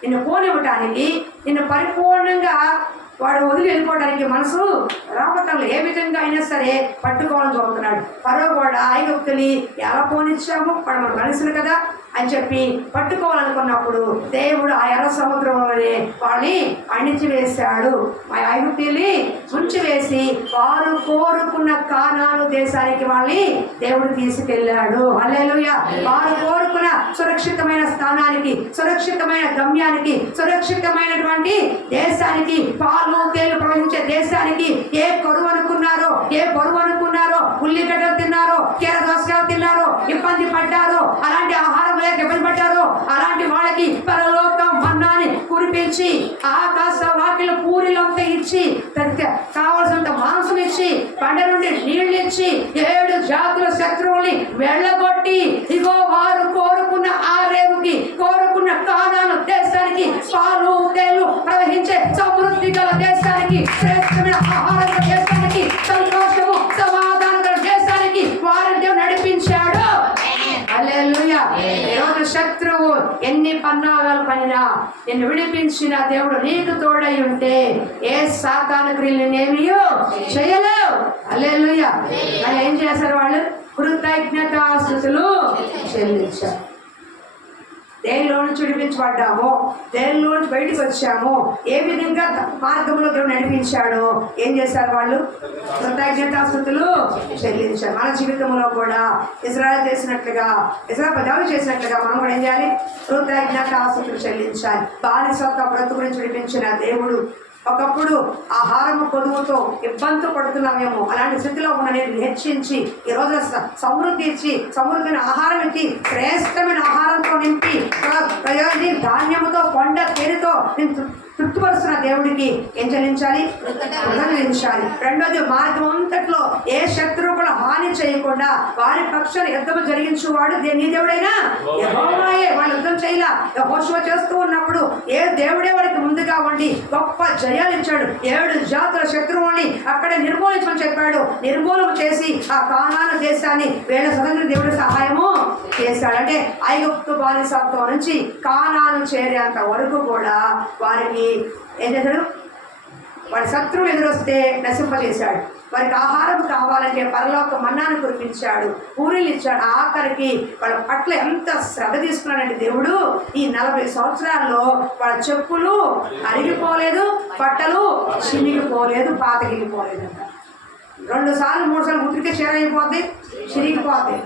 నిన్ను పోనివ్వటానికి, నిన్ను పరిపూర్ణంగా వాడు వదిలి వెళ్ళిపోవడానికి మనసు రావటంలో ఏ విధంగా అయినా సరే పట్టుకోవాలని చూస్తున్నాడు. ఫరో కూడా ఐగుప్తుని ఎలా పోనిచ్చాము, వాడు మన మనుషులు కదా అని చెప్పి పట్టుకోవాలనుకున్నప్పుడు దేవుడు ఆ ఎర్ర సముద్రంలోనే వాళ్ళని అణిచివేశాడు. ఆ ఐగుప్తుని ఉంచివేసి వారు కోరుకున్న కానాను దేశానికి వాళ్ళని దేవుడు తీసుకెళ్ళాడు. హల్లెలూయా. వారు కోరుకున్న సురక్షితమైన స్థానానికి, సురక్షితమైన గమ్యానికి, సురక్షితమైనటువంటి దేశానికి, పాలు తేలు ప్రవహించే దేశానికి. ఏ కరువు అనుకున్నారో, ఏ బరువు అనుకున్నారో, ఉల్లిగడ్డలు తిన్నారో, కీర దోసకాయలు తిన్నారో, ఇబ్బంది పడ్డారో, అలాంటి ఆహారం లేక ఇబ్బంది పడ్డారో అలాంటి వాళ్ళకి పరలోకం మన్నాని కురిపించి, ఆకాశ వాకిల పూరిలంతా ఇచ్చి, కావలసినంత మాంసం ఇచ్చి, పంట నుండి నీళ్లు ఇచ్చి, 7 జాతుల శత్రువుల్ని వెళ్ళగొట్టి, ఇగో వారు కోరుకున్న ఆ రేవుకి, కోరుకున్న కానాను దేశానికి, పాలు తేలు ప్రవహించే సమృద్ధి గల దేశానికి, శ్రేష్టమైన ఆహార దేశానికి, సంతోషము సమాధానం గల దేశానికి వారిని దేవుడు నడిపించాడు. హల్లెలూయా. ఈరోజు శత్రువు ఎన్ని పన్నాగాలు పనినా నిన్ను విడిపించిన దేవుడు నీకు తోడై ఉంటే ఏ సాతాను క్రియలు నేమియో చేయలేవు. హల్లెలూయా. మరి ఏం చేశారు వాళ్ళు? కృతజ్ఞతాస్తుతులు చెల్లించారు. దేనిలో నుంచి విడిపించబడ్డామో, దేనిలో నుంచి బయటకు వచ్చామో, ఏ విధంగా మార్గంలో దేవుడు నడిపించాడో ఏం చేశారు వాళ్ళు? కృతజ్ఞతాస్తుతులు చెల్లించారు. మన జీవితంలో కూడా ఇశ్రాయేలు చేసినట్లుగా, ఇశ్రాయేలు ప్రజలు చేసినట్లుగా మనం కూడా ఏం చేయాలి? కృతజ్ఞతాస్తుతులు చెల్లించాలి. బానిసత్వ బ్రతుకు నుంచి విడిపించిన దేవుడు ఒకప్పుడు ఆహారము పొదువుతో ఇబ్బందులు పడుతున్నామేమో, అలాంటి స్థితిలో ఉన్న నేను హెచ్చించి ఈరోజు సమృద్ధి ఇచ్చి, సమృద్ధిని ఆహారం ఇచ్చి, శ్రేష్టమైన ఆహారంతో నింపి, ప్రయోజన ధాన్యముతో, కొండ తేనెతో తృప్తిపరుస్తున్న దేవుడికి ఏం చెల్లించాలి? కృతజ్ఞించాలి. రెండోది, మార్గం అంతట్లో ఏ శత్రువు కూడా హాని చేయకుండా వారి పక్షాలు యుద్ధము జరిగించువాడు నీ దేవుడైనా యెహోవాయే. వాళ్ళు యుద్ధం చేయలా. యెహోషువ చేస్తూ ఉన్నప్పుడు ఏ దేవుడే వారికి ముందుగా ఉండి గొప్ప జయాలు ఇచ్చాడు. 7 జాతుల శత్రువుల్ని అక్కడే నిర్మూలించమని చెప్పాడు. నిర్మూలన చేసి ఆ కానాను దేశాన్ని వీళ్ళ స్వతంత్ర దేవుడి సహాయము చేశాడు. అంటే ఐగుప్తు బానిసత్వం నుంచి కానాను చేరేంత వరకు కూడా వారికి ఏం చేశాడు? వాడి శత్రువులు ఎదురొస్తే నశింపజేశాడు. వారికి ఆహారం కావాలంటే పరలోక మన్నాను కురిపించాడు, పూరీలు ఇచ్చాడు. ఆఖరికి వాళ్ళ పట్ల ఎంత శ్రద్ధ తీసుకున్నాడంటే దేవుడు, ఈ 40 సంవత్సరాల్లో వాళ్ళ చెప్పులు అరిగిపోలేదు, బట్టలు చినిగిపోలేదు, పాతగిలిపోలేదు. 2 సార్లు 3 సార్లు ఉతిరికే చీర అయిపోద్ది, చిరిగిపోద్ది.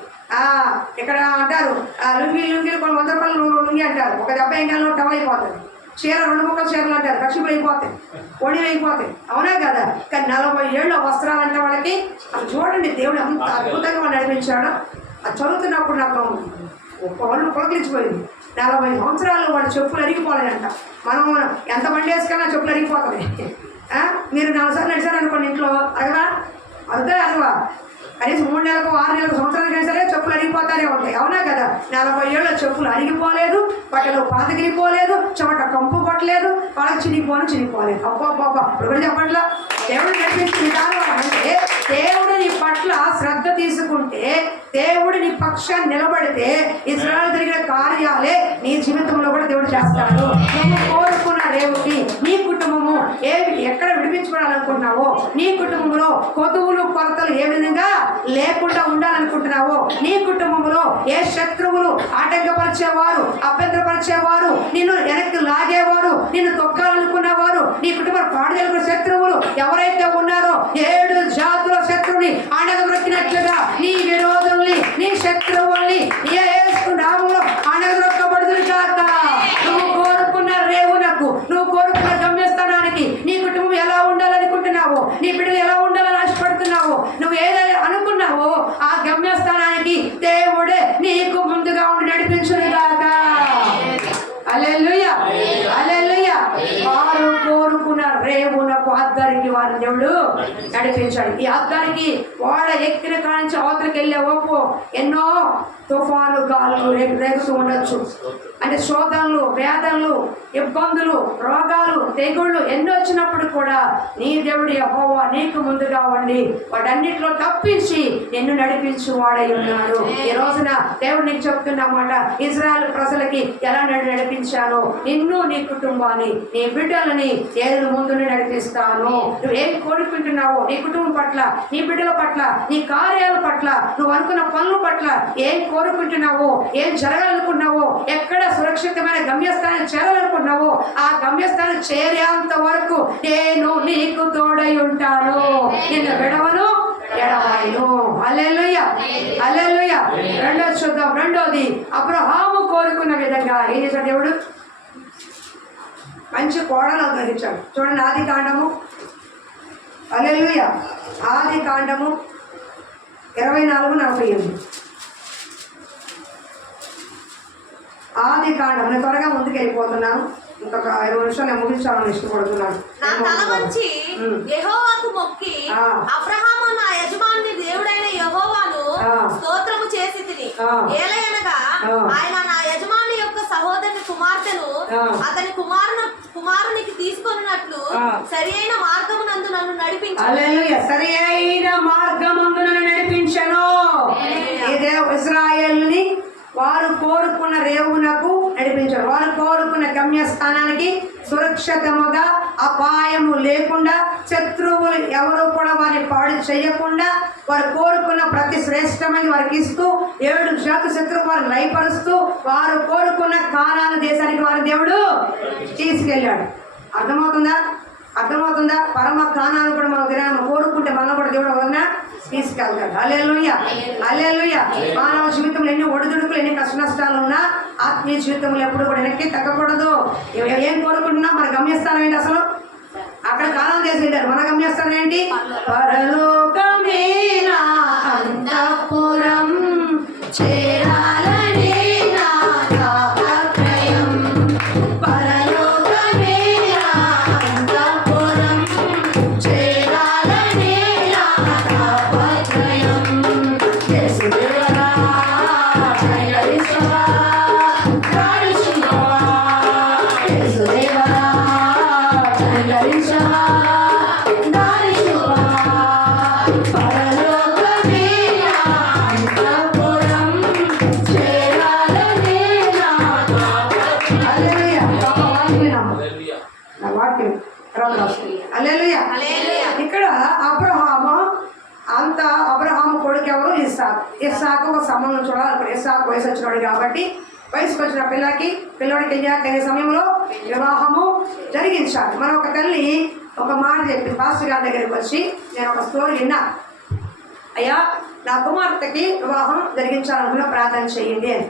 ఇక్కడ అంటారు లుంగీలు కొన్ని 100 రూపాయలు లుంగి అంటారు. ఒక దెబ్బ ఎంగాల్లో టవల్ అయిపోతుంది. చీర 2 ముక్కలు చీరలు అంటారు, కక్షిపులు అయిపోతాయి, ఒడిలు అయిపోతాయి. అవునా కదా? కానీ 40 ఏళ్ళ వస్త్రాలు అంటే వాళ్ళకి అది చూడండి దేవుడు ఎంత అద్భుతంగా వాళ్ళు నడిపించాడో. అది చదువుతున్నప్పుడు నాకు వాళ్ళు పులకలించిపోయింది. 40 సంవత్సరాలు వాళ్ళ చెప్పులు అరిగిపోలేదంట. మనం ఎంత బండి వేసుకున్నా చెప్పులు అరిగిపోతుంది. మీరు 4 సార్లు నడిచారు అనుకోండి ఇంట్లో, అరవా అరవా కనీసం 3 నెలలకు 6 నెలలకు సంవత్సరానికి సరే చెప్పులు అరిగిపోతానే ఉంటాయి. అవునా కదా? 40 ఏళ్ళ చెప్పులు అరిగిపోలేదు, బట్టలు పాతగిరిపోలేదు, చెమట కంపు కొట్టలేదు, వాళ్ళకి చినిగిపోలేదు. అబ్బా ఇప్పుడు చెప్పట్లా దేవుడు నడిపించిన విధానం అంటే, దేవుడు నీ పట్ల శ్రద్ధ తీసుకుంటే, దేవుడు నీ పక్షాన్ని నిలబడితే ఇశ్రాయేలు జరిగిన కార్యాలే నీ జీవితంలో కూడా దేవుడు చేస్తాడు. నువ్వు కోరుకున్న రేవుకి నీ కుటుంబము ఎక్కడ విడిపించుకోవాలనుకుంటున్నావో, నీ కుటుంబంలో కొదువులు కొరతలు ఏ విధంగా లేకుండా ఉండాలనుకుంటున్నావో, నీ కుటుంబంలో ఏ శత్రువులు ఆటంకపరిచేవారు, అభ్యంతరపరిచేవారు, నిన్ను వెనక్కి లాగేవారు, నిన్ను తొక్కాలనుకున్నవారు, నీ కుటుంబం పాడుదల శత్రువులు ఎవరైతే ఉన్నారో 7 జాతుల శత్రువుని అణగదొక్కినట్లుగా నీ విరోధుల్ని, నీ శత్రువుల్ని యేసు నామములో అణగదొక్కబడుదురు కాక. నువ్వు కోరుకున్న రేవునకు, నువ్వు కోరుకున్న గమ్యస్థానానికి నీ కుటుంబం ఎలా ఉండాలనుకుంటున్నావో, నీ బిడ్డలు ఎలా ఉండాలని ఆశపడుతున్నావో, నువ్వు ఏదైనా అనుకున్నావో ఆ గమ్యస్థానానికి దేవుడే నీకు ముందుగా ఉండి నడిపించునుగాక. హల్లెలూయా, హల్లెలూయా. వారు కోరుకున్న రేవునకు అద్దరి అద్దానికి వారిని దేవుడు నడిపించాడు. ఈ అద్దానికి ఓడ ఎక్కిన కానించి అవతలకి వెళ్ళే ఓపు ఎన్నో తుఫాను గాలు రేగుతూ ఉండొచ్చు. అంటే శోధనలు, వేదనలు, ఇబ్బందులు, రోగాలు, తెగుళ్ళు ఎన్నో వచ్చినప్పుడు కూడా నీ దేవుడు యెహోవా నీకు ముందుగా ఉండి వాటన్నిటిలో తప్పించి నిన్ను నడిపించు వాడై ఉన్నాడు. ఈ రోజున దేవుడు నీకు చెప్తున్నమాట, ఇజ్రాయెల్ ప్రజలకి ఎలా నడిపించాను, నిన్ను, నీ కుటుంబాన్ని, నీ బిడ్డలని నేను ముందు నడిపిస్తాను. నువ్వు ఏం కోరుకుంటున్నావో నీ కుటుంబం పట్ల, నీ బిడ్డల పట్ల, నీ కార్యాల పట్ల, నువ్వు అనుకున్న పనుల పట్ల ఏం కోరుకుంటున్నావో, ఏం జరగాలనుకున్నావో, ఎక్కడ సురక్షితమైన గమ్యస్థానం చేరాలనుకున్నావో ఆ గమ్యస్థానం చేరేంత వరకు నేను నీకు తోడై ఉంటాను, నిన్ను విడవను ఎడవాయను. హల్లెలూయా, హల్లెలూయా. రెండోది చూద్దాం. రెండోది అబ్రహాము కోరుకున్న విధంగా ఏం చేశాడు దేవుడు? మంచి కోడలు అనుగ్రహించాడు. చూడండి ఆది కాండము, హల్లెలూయా, ఆది కాండము 24:48. ఆది కాండం. నేను త్వరగా ముందుకు వెళ్ళిపోతున్నాను, ఇంకొక 20 నిమిషాలు నేను ముగించాలని ఇష్టపడుతున్నాను. నా తల వంచి యెహోవాకు మొక్కి అబ్రహాము నా యజమాని దేవుడైన యెహోవాను స్తోత్రము చేసి తిని, ఏలయనగా ఆయన నా యజమాని యొక్క సహోదరుని కుమార్తెను అతని కుమారునికి తీసుకొనున్నట్లు సరి అయిన మార్గమునందు నన్ను నడిపించాను. హల్లెలూయా. సరి అయిన మార్గమందు నన్ను నడిపించెను. ఇదే ఇశ్రాయేలుని వారు కోరుకున్న రేవునకు నడిపించారు. వారు కోరుకున్న గమ్యస్థానానికి సురక్షితముగా, అపాయము లేకుండా, శత్రువులు ఎవరు కూడా వారిని పాడు చేయకుండా, వారు కోరుకున్న ప్రతి శ్రేష్టమైన వారికి ఇస్తూ, 7 శాత శత్రువు వారిని లయపరుస్తూ, వారు కోరుకున్న కానాను దేశానికి వారి దేవుడు తీసుకెళ్ళాడు. అర్థమవుతుందా? అర్థమవుతుందా? పరమ కానాను కూడా మనం తినాలని కోరుకుంటే మనం కూడా దేవుడు వలన తీసుకెళ్తాడు. హల్లెలూయా, హల్లెలూయా. మానవ జీవితంలో ఎన్ని ఒడిదుడుకులు, ఎన్ని కష్ట నష్టాలు ఉన్నా ఆత్మీయ జీవితంలో ఎప్పుడు కూడా వెనక్కి తగ్గకూడదు. ఏం కోరుకుంటున్నా మన గమ్యస్థానం ఏంటి? అసలు అక్కడ కాలం చేసి ఉంటారు. మన గమ్యస్థానం ఏంటి? పరలోకమేనా అంతఃపురం చేరాలని నా తాపత్రయం. పరలోకమేనా అంతఃపురం చేరాలని నా తాపత్రయం. యేసుదేవా జయలిసవా రాణిసువా. యేసుదేవా జయలిసవా రాణిసువా. పరలోకమేనా అంతఃపురం చేరాలని నా తాపత్రయం. హల్లెలూయా. నా వాక్యం హల్లెలూయా. ఇక్కడ అబ్రహాము కొడుకు ఎవరు? ఇస్సాకు ఒక సంబంధం చూడాలి. ఇస్సాకు వయసు వచ్చినాడు కాబట్టి వయసుకు వచ్చిన పిల్లడికి తెలియ సమయంలో వివాహము జరిగించాలి. మనం ఒక తల్లి ఒక మాట చెప్పి పాస్టర్ గారి దగ్గరికి వచ్చి, నేను ఒక స్టోరీ విన్నా, అయ్యా నా కుమార్తెకి వివాహం జరిగించాలనుకున్న ప్రార్థన చేయండి అని.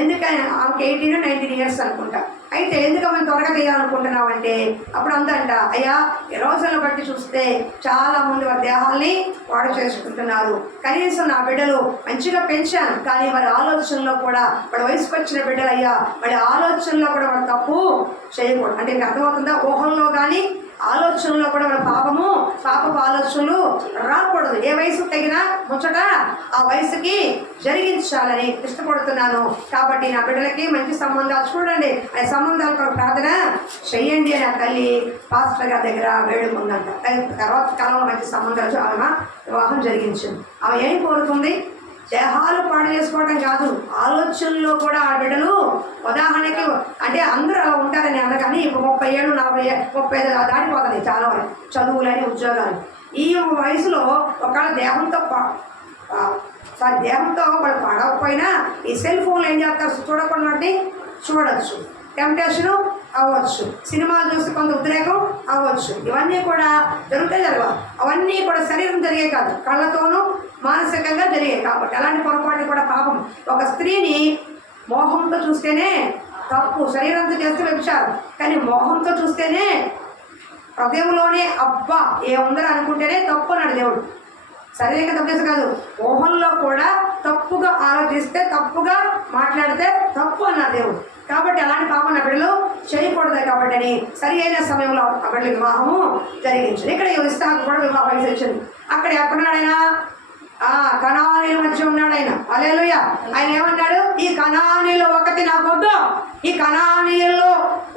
ఎందుకని ఆమెకి 18-19 ఇయర్స్ అనుకుంటా. అయితే ఎందుకు మనం త్వరగా చేయాలనుకుంటున్నాం అంటే అప్పుడు అందంట, అయ్యా ఈ రోజులను బట్టి చూస్తే చాలా మంది వారి దేహాల్ని పాడు చేసుకుంటున్నారు. కనీసం నా బిడ్డలు మంచిగా పెంచాను, కానీ వారి ఆలోచనలో కూడా వాడి వయసుకు వచ్చిన బిడ్డలు అయ్యా వాడి ఆలోచనలో కూడా వాడు తప్పు చేయకూడదు. అంటే మీకు అర్థమవుతుందా? ఊహల్లో కానీ ఆలోచనలో కూడా మన పాపపు ఆలోచనలు రాకూడదు. ఏ వయసు తగినా ముచ్చట ఆ వయసుకి జరిగించాలని ఇష్టపడుతున్నాను. కాబట్టి నా బిడ్డలకి మంచి సంబంధాలు చూడండి, ఆ సంబంధాలకు ప్రార్థన చెయ్యండి అని ఆ తల్లి పాస్టర్ గారి దగ్గర వేడుకుందంట. తర్వాత కాలంలో మంచి సంబంధాలు ఆమె వివాహం జరిగించింది. ఆమె ఏం కోరుకుంది? దేహాలు పాడు చేసుకోవడం కాదు, ఆలోచనలో కూడా ఆ బిడ్డలు ఉదాహరణకి అంటే అందరూ అలా ఉంటారని అందుకని ఇప్పుడు 30 ఏళ్ళు 40 దాటిపోతుంది చాలా వరకు చదువులని ఉద్యోగాలు. ఈ వయసులో ఒకవేళ దేహంతో వాళ్ళు పాడకపోయినా ఈ సెల్ ఫోన్లు ఏం చేస్తారు? చూడకుండా చూడవచ్చు, టెంప్టేషను అవ్వచ్చు, సినిమాలు చూస్తే కొంత ఉద్రేకం అవ్వచ్చు. ఇవన్నీ కూడా జరగవు. అవన్నీ కూడా శరీరం జరిగే కాదు, కళ్ళతోనూ మానసికంగా జరిగాయి. కాబట్టి అలాంటి పొరపాటు కూడా పాపం. ఒక స్త్రీని మోహంతో చూస్తేనే తప్పు, శరీరంతో చేస్తే వ్యభిచారం, కానీ మోహంతో చూస్తేనే హృదయంలోనే అబ్బా ఏముందని అనుకుంటేనే తప్పు అన్నాడు దేవుడు. శరీరంగా తప్పు కాదు, ఊహల్లో కూడా తప్పుగా ఆలోచిస్తే, తప్పుగా మాట్లాడితే తప్పు అన్నారు దేవుడు. కాబట్టి అలాంటి పాపం నా బిడ్డలు చేయకూడదు కాబట్టి అని సరి అయిన సమయంలో ఆ బిడ్డల వివాహము జరిగించింది. ఇక్కడ ఇస్సాకు కూడా వివాహం వయసు వచ్చింది. అక్కడ ఎక్కడున్నాడైనా కనానీయుల మధ్య ఉన్నాడు ఆయన. హల్లెలూయా. ఆయన ఏమన్నాడు, ఈ కనానీయులు ఒకటి నాకొద్దు. ఈ కనానీయుల్లో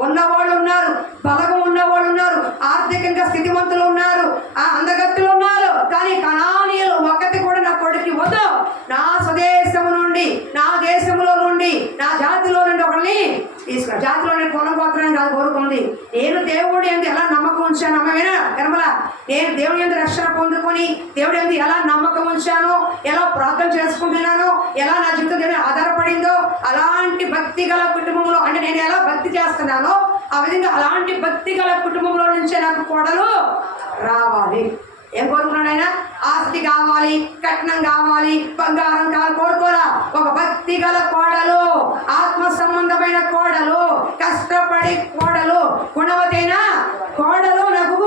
ఉన్నవాళ్ళు ఉన్నారు, బలగం ఉన్నవాళ్ళు ఉన్నారు, ఆర్థికంగా స్థితిమంతులు ఉన్నారు, అందగత్తులు ఉన్నారు, కానీ కనానీయులు ఒకటి కూడా నా కొడుకు వద్దు. నా స్వదేశము నుండి, నా దేశంలో నుండి, నా జాతిలో నుండి ఒకరిని తీసుకురా. జాతిలో నుండి పొలం గోత్రాన్ని కాదు కోరుకుంది. నేను దేవుడు ఏంటి ఎలా నమ్మకం ఉంచాను అమ్మవేనా నిర్మల, నేను దేవుడి ఎంత రక్షణ పొందుకొని దేవుడు ఏంటి ఎలా నమ్మకం ఉంచానో, ఎలా ప్రార్థన చేసుకుంటున్నానో, ఎలా నా జీవితం దేవుడు ఆధారపడిందో, అలాంటి భక్తి గల కుటుంబంలో అంటే నేను ఎలా భక్తి చేస్తున్నానో ఆ విధంగా అలాంటి భక్తి గల కుటుంబంలో నుంచే నాకు కోడలు రావాలి. ఏం కోరుకున్నాడు ఆయన? ఆస్తి కావాలి, కట్నం కావాలి, బంగారం కావాలి కోరుకోరా. ఒక భక్తి గల కోడలు, ఆత్మ సంబంధమైన కోడలు, కష్టపడి కోడలు, గుణవతైన కోడలు నాకు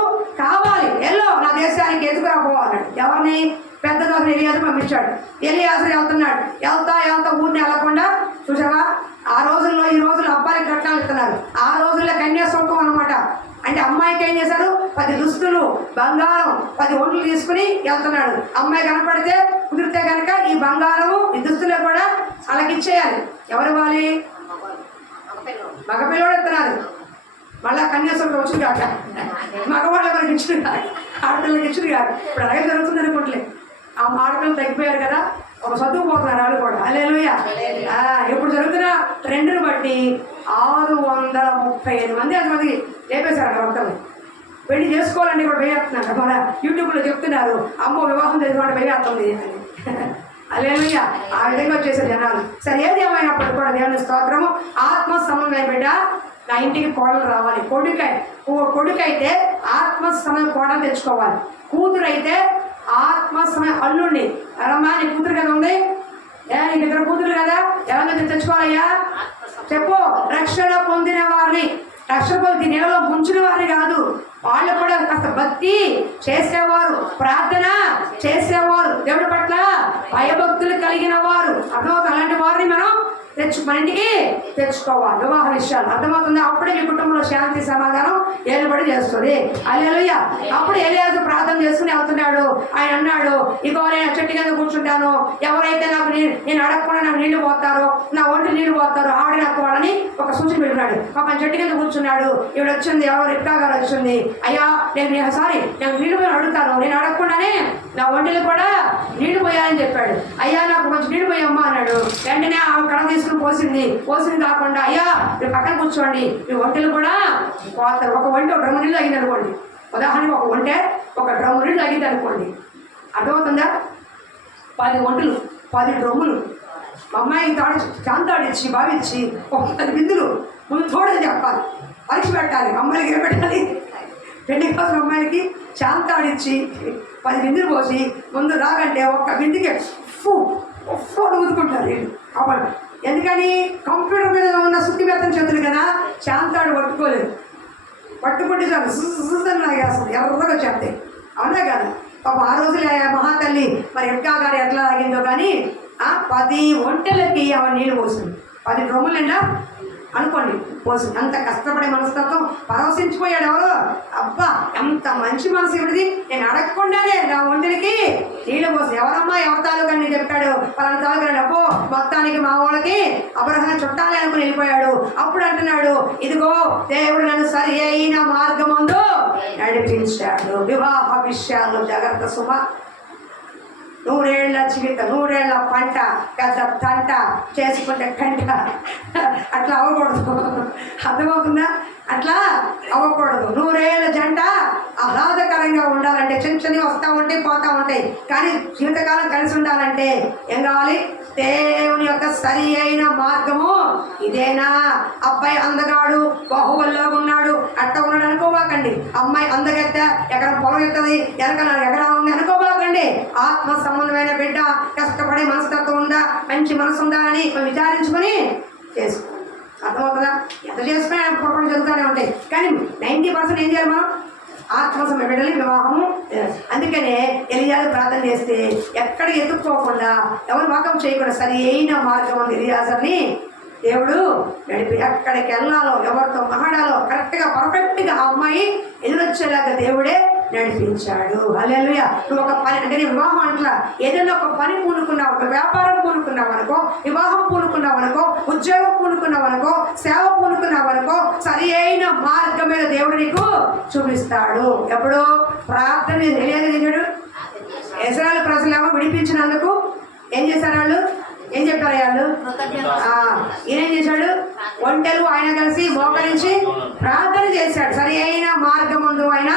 కావాలి. ఎల్లో నా దేశానికి ఎదుగురాపోవాలన్నాడు. ఎవరిని? పెద్ద దొరని ఎలియాజరు పంపించాడు. ఎలియాజరు వెళ్తున్నాడు. వెళ్తా ఊరిని వెళ్ళకుండా చూసావా, ఆ రోజుల్లో ఈ రోజుల్లో అబ్బాయికి కట్నాలు ఇస్తున్నారు. ఆ రోజుల్లో కన్యాశుల్కం అనమాట. అంటే అమ్మాయికి ఏం చేశారు, 10 దుస్తులు, బంగారం, 10 ఒంట్లు తీసుకుని వెళ్తున్నాడు. అమ్మాయి కనపడితే కుదిరితే కనుక ఈ బంగారము ఈ దుస్తులే కూడా అలాగిచ్చేయాలి. ఎవరు ఇవ్వాలి? మగపిల్లవాడు ఇస్తున్నారు. మళ్ళా కన్యాశుల్కం వచ్చింది కాక మగవాళ్ళ మనకి ఇచ్చింది కాదు, ఆడపిల్లలకి ఇచ్చింది కాదు. ఇప్పుడు అలాగే జరుగుతుంది అనుకోవట్లే. ఆ ఆడపిల్లలు తగ్గిపోయారు కదా, ఒక చదువుపోతున్నారు వాళ్ళు కూడా. హల్లెలూయా. ఇప్పుడు జరుగుతున్న ట్రెండ్ని బట్టి 635 మంది అంతమంది లేపేశారు అక్కడ మొత్తం. పెళ్లి చేసుకోవాలండి కూడా భయస్తున్నారు. మన యూట్యూబ్లో చెప్తున్నారు, అమ్మో వివాహం చేసుకోవాలంటే భయస్తుంది. హల్లెలూయా. ఆ విధంగా వచ్చేసారు జనాలు. సరే ఏది ఏమైనప్పటికీ కూడా దేవుని స్తోత్రము. ఆత్మ సంబంధమైన బిడ్డ నా ఇంటికి కోడలు రావాలి. కొడుకైతే ఆత్మ సమయం కోడలు తెచ్చుకోవాలి. కూతురు అయితే ఆత్మ సమయం అల్లుండి. అమ్మా నీ కూతురు కదా ఉంది, నీకు 2 కూతురు కదా, ఎవరైనా తెచ్చుకోవాలయ్యా చెప్పు. రక్షణ పొందిన వారిని, రక్షణ పొంది నెలలో ముంచిన వారిని కాదు, వాళ్ళు కూడా కాస్త భక్తి చేసేవారు, ప్రార్థన చేసేవారు, దేవుడి పట్ల భయభక్తులు కలిగిన వారు, అలాంటి వారిని మనం మన ఇంటికి తెచ్చుకోవాలి. వివాహ విషయాలు అర్థమవుతుంది. అప్పుడే మీ కుటుంబంలో శాంతి సమాధానం ఏలుబడి చేస్తుంది. హల్లెలూయా. అప్పుడు ఎలియాజు ప్రార్థన చేసుకుని వెళ్తున్నాడు. ఆయన అన్నాడు, ఇగో నేను చెట్టు కింద కూర్చుంటాను, ఎవరైతే నాకు నేను అడగకుండా నాకు నీళ్లు పోతారో, నా ఒంటి నీళ్లు పోతారో ఆవిడ నాకు వాళ్ళని ఒక సూచన పెట్టినాడు. ఒక చెట్టు కింద కూర్చున్నాడు. ఇవిడ వచ్చింది, ఎవరు రిక్కా గారు వచ్చింది. అయ్యా నేను నీళ్లు పోయి అడుగుతాను, నేను అడగకుండానే నా ఒంటిలో కూడా నీళ్లు పోయాలని చెప్పాడు. అయ్యా నాకు కొంచెం నీళ్లు పోయమ్మా అన్నాడు. వెంటనే ఆమె కడ తీసుకుని పోసింది కాకుండా, అయ్యా మీరు పక్కన కూర్చోండి, మీ ఒంటెలు కూడా పోతారు. ఒక ఒంటి 1 డ్రమ్ము నీళ్ళు అయింది అనుకోండి, ఉదాహరణకి ఒక ఒంటె 1 డ్రమ్ము నీళ్ళు అయింది అనుకోండి, అర్థమవుతుందా? 10 ఒంటెలు 10 డ్రమ్ములు. మా అమ్మాయికి చాంతాడిచ్చి భావించి ఒక 10 బిందులు ముందు తోడని చెప్పాలి, పరీక్ష పెట్టాలి. అమ్మాయిలకి ఏం పెట్టాలి? పెళ్లి కోసం అమ్మాయిలకి చాంతాడిచ్చి 10 బిందులు పోసి ముందు రాకంటే ఒక్క బిందుకి ఊదుకుంటారు అవ్వాలి. ఎందుకని? కంప్యూటర్ మీద ఉన్న సుత్తి మెత్తని చేతులు కదా, శాంతాడు పట్టుకోలేదు. పట్టుకుంటే చాలు సుజన్ లాగేస్తుంది, ఎర్రగా చెప్తాయి. అవునా కదా? పాప ఆ రోజులు మహాతల్లి మరి ఎక్కా గారు ఎట్లా తాగిందో కానీ 10 ఒంటెలకి ఆమె నీళ్ళు పోసింది. 10 డ్రమ్ములైనా అనుకోండి పోసింది. అంత కష్టపడే మనస్తత్వం పరవశించిపోయాడు. ఎవరు? అబ్బా ఎంత మంచి మనసు ఇవిడిది, నేను అడగకుండానే నా ఒంటికి నీళ్ళు పోసి. ఎవరమ్మా ఎవరి తాలూకా అని చెప్పాడు, పలానా తాలూకా. అబ్బో మొత్తానికి మా వాళ్ళకి అబ్రహాం చుట్టాలి అనుకుని వెళ్ళిపోయాడు. అప్పుడు అంటున్నాడు, ఇదిగో దేవుడు నన్ను సరి అయిన మార్గమందు నడిపించాడు. వివాహ విషయాల్లో జాగ్రత్త సుమ. 100 ఏళ్ల జీవితం, 100 ఏళ్ల పంట, పెద్ద తంట చేసుకుంటే కంట అట్లా అవ్వకూడదు. అర్థమవుతుందా? అట్లా అవ్వకూడదు. 100 ఏళ్ల జంట ఆహ్లాదకరంగా ఉండాలంటే చిన్న వస్తూ ఉంటాయి పోతూ ఉంటాయి, కానీ జీవితకాలం కలిసి ఉండాలంటే ఏం కావాలి? దేవుని యొక్క సరి అయిన మార్గము ఇదేనా? అబ్బాయి అందగాడు, బాహుబలిలో ఉన్నాడు, అట్ట ఉన్నాడు అనుకోబాకండి. అమ్మాయి అందగెత్త ఎకరం పొలం ఎత్తది, వెనక ఎకరం ఉంది అనుకోబాకండి. ఆత్మ సంబంధమైన బిడ్డ కష్టపడే మనస్తత్వం ఉందా, మంచి మనసు ఉందా అని విచారించుకొని చేసుకో. అర్థమవుతుందా? ఎంత చేసుకున్నా పొరపాటు జరుగుతూనే ఉంటాయి, కానీ 90% ఏం చేయాలి మనం? ఆత్మ సంబంధ బిడ్డలకి వివాహము. అందుకనే ఎలియాజరు ప్రార్థన చేస్తే ఎక్కడికి ఎత్తుక్కోకుండా ఎవరు వాకం చేయకుండా సరి అయిన మార్గం ఉంది ఎలియాజర్ని దేవుడు నడిపి ఎక్కడికి వెళ్ళాలో ఎవరితో మాట్లాడాలో కరెక్ట్గా పర్ఫెక్ట్గా ఆ అమ్మాయి ఎదురొచ్చేలాగా దేవుడే నడిపించాడు. హల్లెలూయా. నువ్వు ఒక పని అంటే నీ వివాహం అంటలా ఏదైనా ఒక పని పూనుకున్నావు, ఒక వ్యాపారం పూనుకున్నావు అనుకో, వివాహం పూనుకున్నావు అనుకో, ఉద్యోగం పూనుకున్నావు అనుకో, సేవ పూనుకున్నావు అనుకో, సరి అయిన మార్గం మీద దేవుడు నీకు చూపిస్తాడు. ఎప్పుడు ప్రార్థన తెలియదు. ఇశ్రాయేలు ప్రజలేమో విడిపించినందుకు ఏం చేశారు వాళ్ళు? ఏం చెప్పారు వాళ్ళు? ఈయనేం చేశాడు? ఒంటెలు ఆయన కలిసి మోకరించి ప్రార్థన చేశాడు. సరి అయిన మార్గం ముందు ఆయన